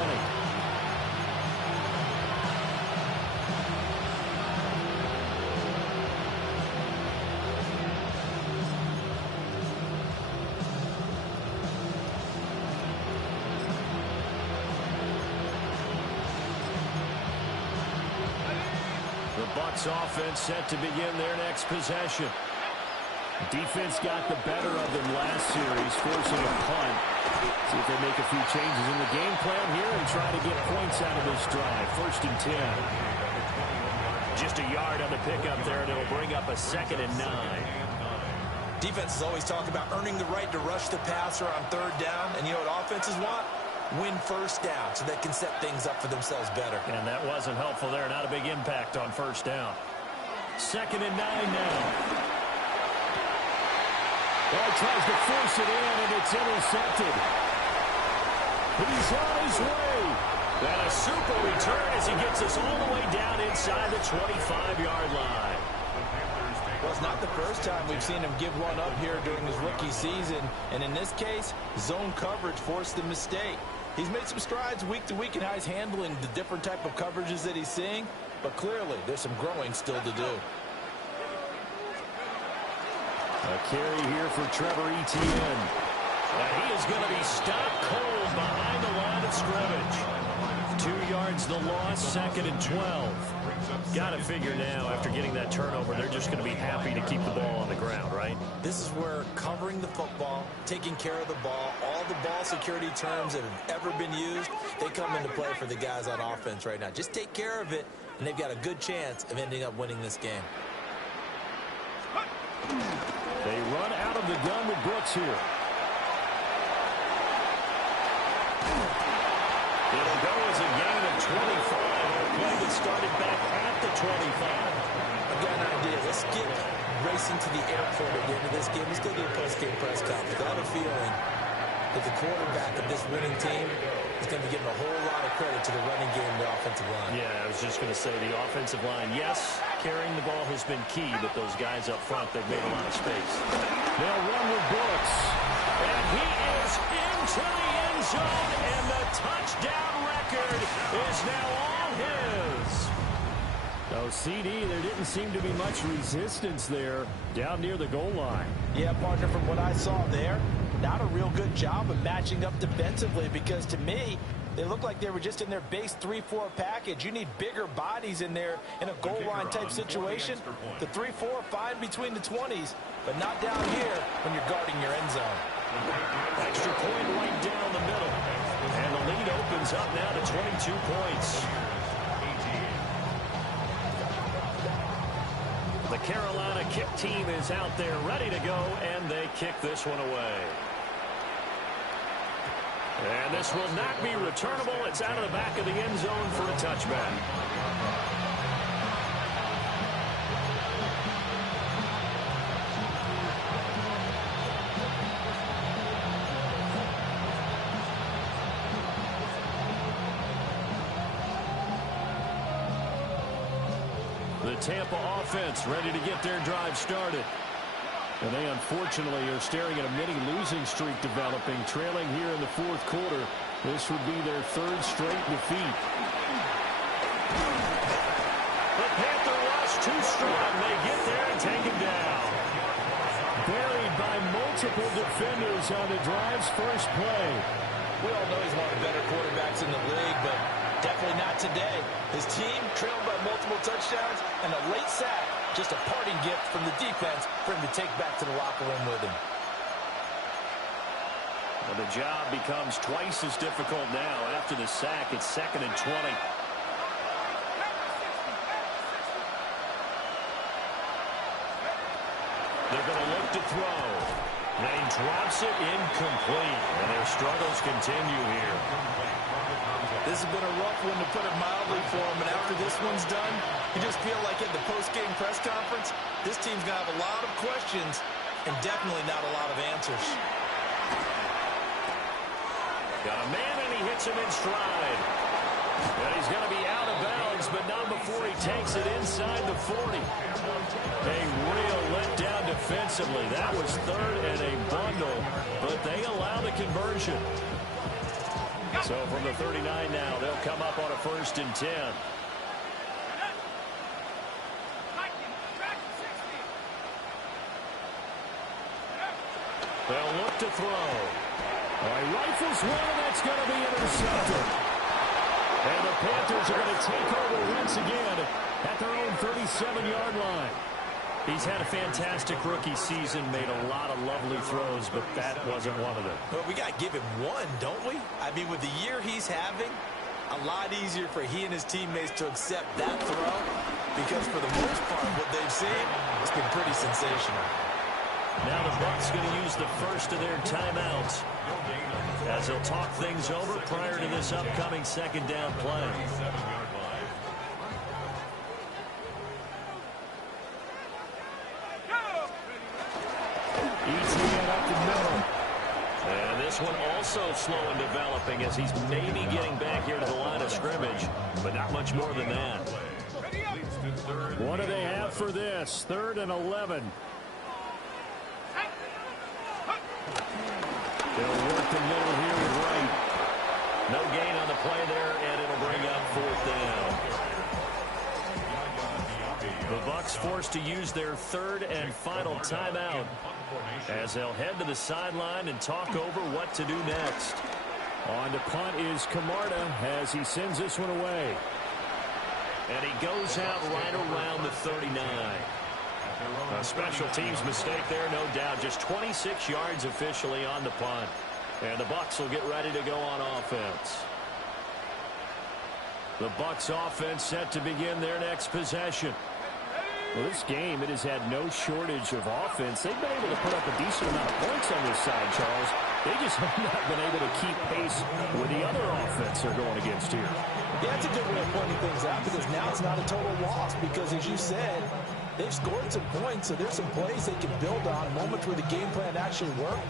The Bucs offense set to begin their next possession. Defense got the better of them last series, forcing a punt. See if they make a few changes in the game plan here and try to get points out of this drive. 1st and 10. Just a yard on the pickup there, and it'll bring up a 2nd and 9. Defenses always talk about earning the right to rush the passer on 3rd down. And you know what offenses want? Win 1st down so they can set things up for themselves better. And that wasn't helpful there. Not a big impact on 1st down. 2nd and 9 now. Well, he tries to force it in, and it's intercepted. He's on his way. And a super return as he gets us all the way down inside the 25-yard line. Well, it's not the first time we've seen him give one up here during his rookie season. And in this case, zone coverage forced the mistake. He's made some strides week to week in how he's handling the different type of coverages that he's seeing. But clearly, there's some growing still to do. A carry here for Trevor Etienne. And he is going to be stopped cold behind the line of scrimmage. 2 yards the loss, 2nd and 12. Got to figure now, after getting that turnover, they're just going to be happy to keep the ball on the ground, right? This is where covering the football, taking care of the ball, all the ball security terms that have ever been used, they come into play for the guys on offense right now. Just take care of it, and they've got a good chance of ending up winning this game. They run out of the gun with Brooks here. It'll go as a gain of 25. Our play gets started back at the 25. I've got an idea. Let's get racing to the airport at the end of this game. Let's go to a post-game press conference. I have a feeling that the quarterback of this winning team is going to be giving a whole lot of credit to the running game and the offensive line. Yeah, I was just going to say the offensive line, yes, carrying the ball has been key, but those guys up front, they've made a lot of space. They'll run with Brooks. And he is into the end zone, and the touchdown record is now all his. So, CD, there didn't seem to be much resistance there down near the goal line. Yeah, partner, from what I saw there, not a real good job of matching up defensively, because to me, they look like they were just in their base 3-4 package. You need bigger bodies in there in a goal line type situation. The 3-4 fine between the 20s, but not down here when you're guarding your end zone. Extra point right down the middle. And the lead opens up now to 22 points. The Carolina kick team is out there ready to go, and they kick this one away. And this will not be returnable. It's out of the back of the end zone for a touchback. The Tampa offense ready to get their drive started. And they unfortunately are staring at a mini-losing streak developing, trailing here in the 4th quarter. This would be their 3rd straight defeat. The Panther rush too strong. They get there and take him down. Buried by multiple defenders on the drive's first play. We all know he's one of the better quarterbacks in the league, but definitely not today. His team trailed by multiple touchdowns and a late sack. Just a parting gift from the defense for him to take back to the locker room with him. Well, the job becomes twice as difficult now. After the sack, it's 2nd and 20. They're going to look to throw. And he drops it incomplete. And their struggles continue here. This has been a rough one, to put it mildly, for him. And after this one's done, you just feel like at the post-game press conference, this team's going to have a lot of questions and definitely not a lot of answers. Got a man, and he hits him in stride. And he's going to be out of bounds, but not before he takes it inside the 40. A real letdown defensively. That was third and a bundle, but they allow the conversion. So from the 39 now, they'll come up on a 1st and 10. They'll look to throw. Rifles one, and that's going to be intercepted. And the Panthers are going to take over once again at their own 37-yard line. He's had a fantastic rookie season, made a lot of lovely throws, but that wasn't one of them. Well, we got to give him one, don't we? I mean, with the year he's having, a lot easier for he and his teammates to accept that throw, because for the most part, what they've seen, it's been pretty sensational. Now the Bucs going to use the first of their timeouts as they'll talk things over prior to this upcoming 2nd down play. ETN up the middle. And this one also slow in developing as he's maybe getting back here to the line of scrimmage, but not much more than that. What do they have for this? 3rd and 11. They'll work the middle here with Wright. No gain on the play there, and it'll bring up 4th down. The Bucs forced to use their 3rd and final timeout as they'll head to the sideline and talk over what to do next. On to punt is Camarda as he sends this one away. And he goes out right around the 39. A special teams mistake there, no doubt. Just 26 yards officially on the punt. And the Bucs will get ready to go on offense. The Bucs offense set to begin their next possession. Well, this game, it has had no shortage of offense. They've been able to put up a decent amount of points on this side, Charles. They just have not been able to keep pace with the other offense they're going against here. Yeah, that's a good way of pointing things out, because now it's not a total loss, because as you said, they've scored some points, so there's some plays they can build on, moments where the game plan actually worked.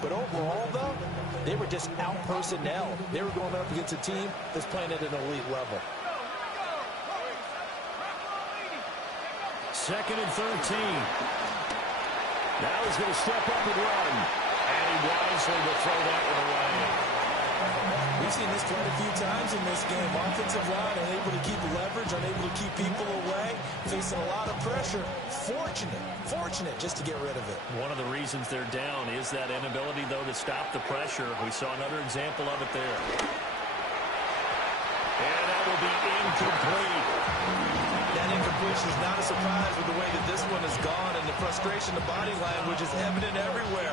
But overall, though, they were just out personnel. They were going up against a team that's playing at an elite level. 2nd and 13. Now he's going to step up and run. And he wisely will throw that one away. We've seen this quite a few times in this game. Offensive line unable to keep leverage, unable to keep people away, facing a lot of pressure. Fortunate just to get rid of it. One of the reasons they're down is that inability, though, to stop the pressure. We saw another example of it there. And that will be incomplete. That incompletion is not a surprise with the way that this one has gone, and the frustration, the body language is evident everywhere.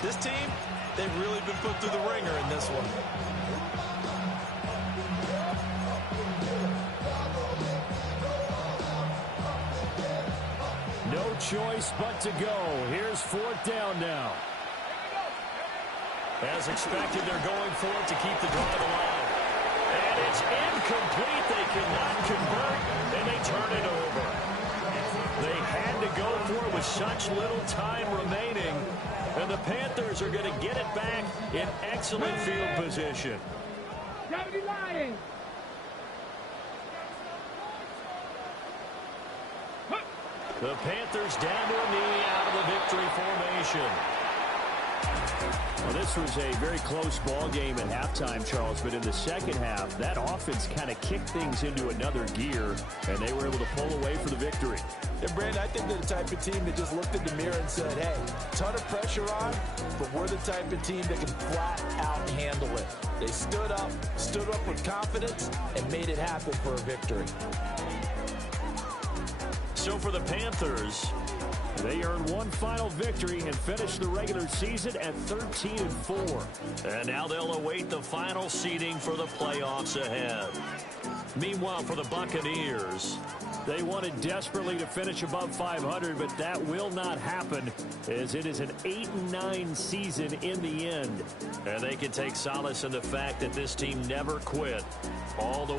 This team, they've really been put through the ringer in this one. No choice but to go. Here's 4th down now. As expected, they're going for it to keep the drive alive. And it's incomplete. They cannot convert, and they turn it over. They had to go for it with such little time remaining, and the Panthers are going to get it back in excellent field position. The Panthers down to a knee out of the victory formation. Well, this was a very close ball game at halftime, Charles, but in the second half, that offense kind of kicked things into another gear, and they were able to pull away for the victory. And Brandon, I think they're the type of team that just looked in the mirror and said, hey, ton of pressure on, but we're the type of team that can flat out handle it. They stood up with confidence, and made it happen for a victory. So for the Panthers, they earned one final victory and finished the regular season at 13-4. And now they'll await the final seeding for the playoffs ahead. Meanwhile, for the Buccaneers, they wanted desperately to finish above 500, but that will not happen as it is an 8-9 season in the end. And they can take solace in the fact that this team never quit all the way.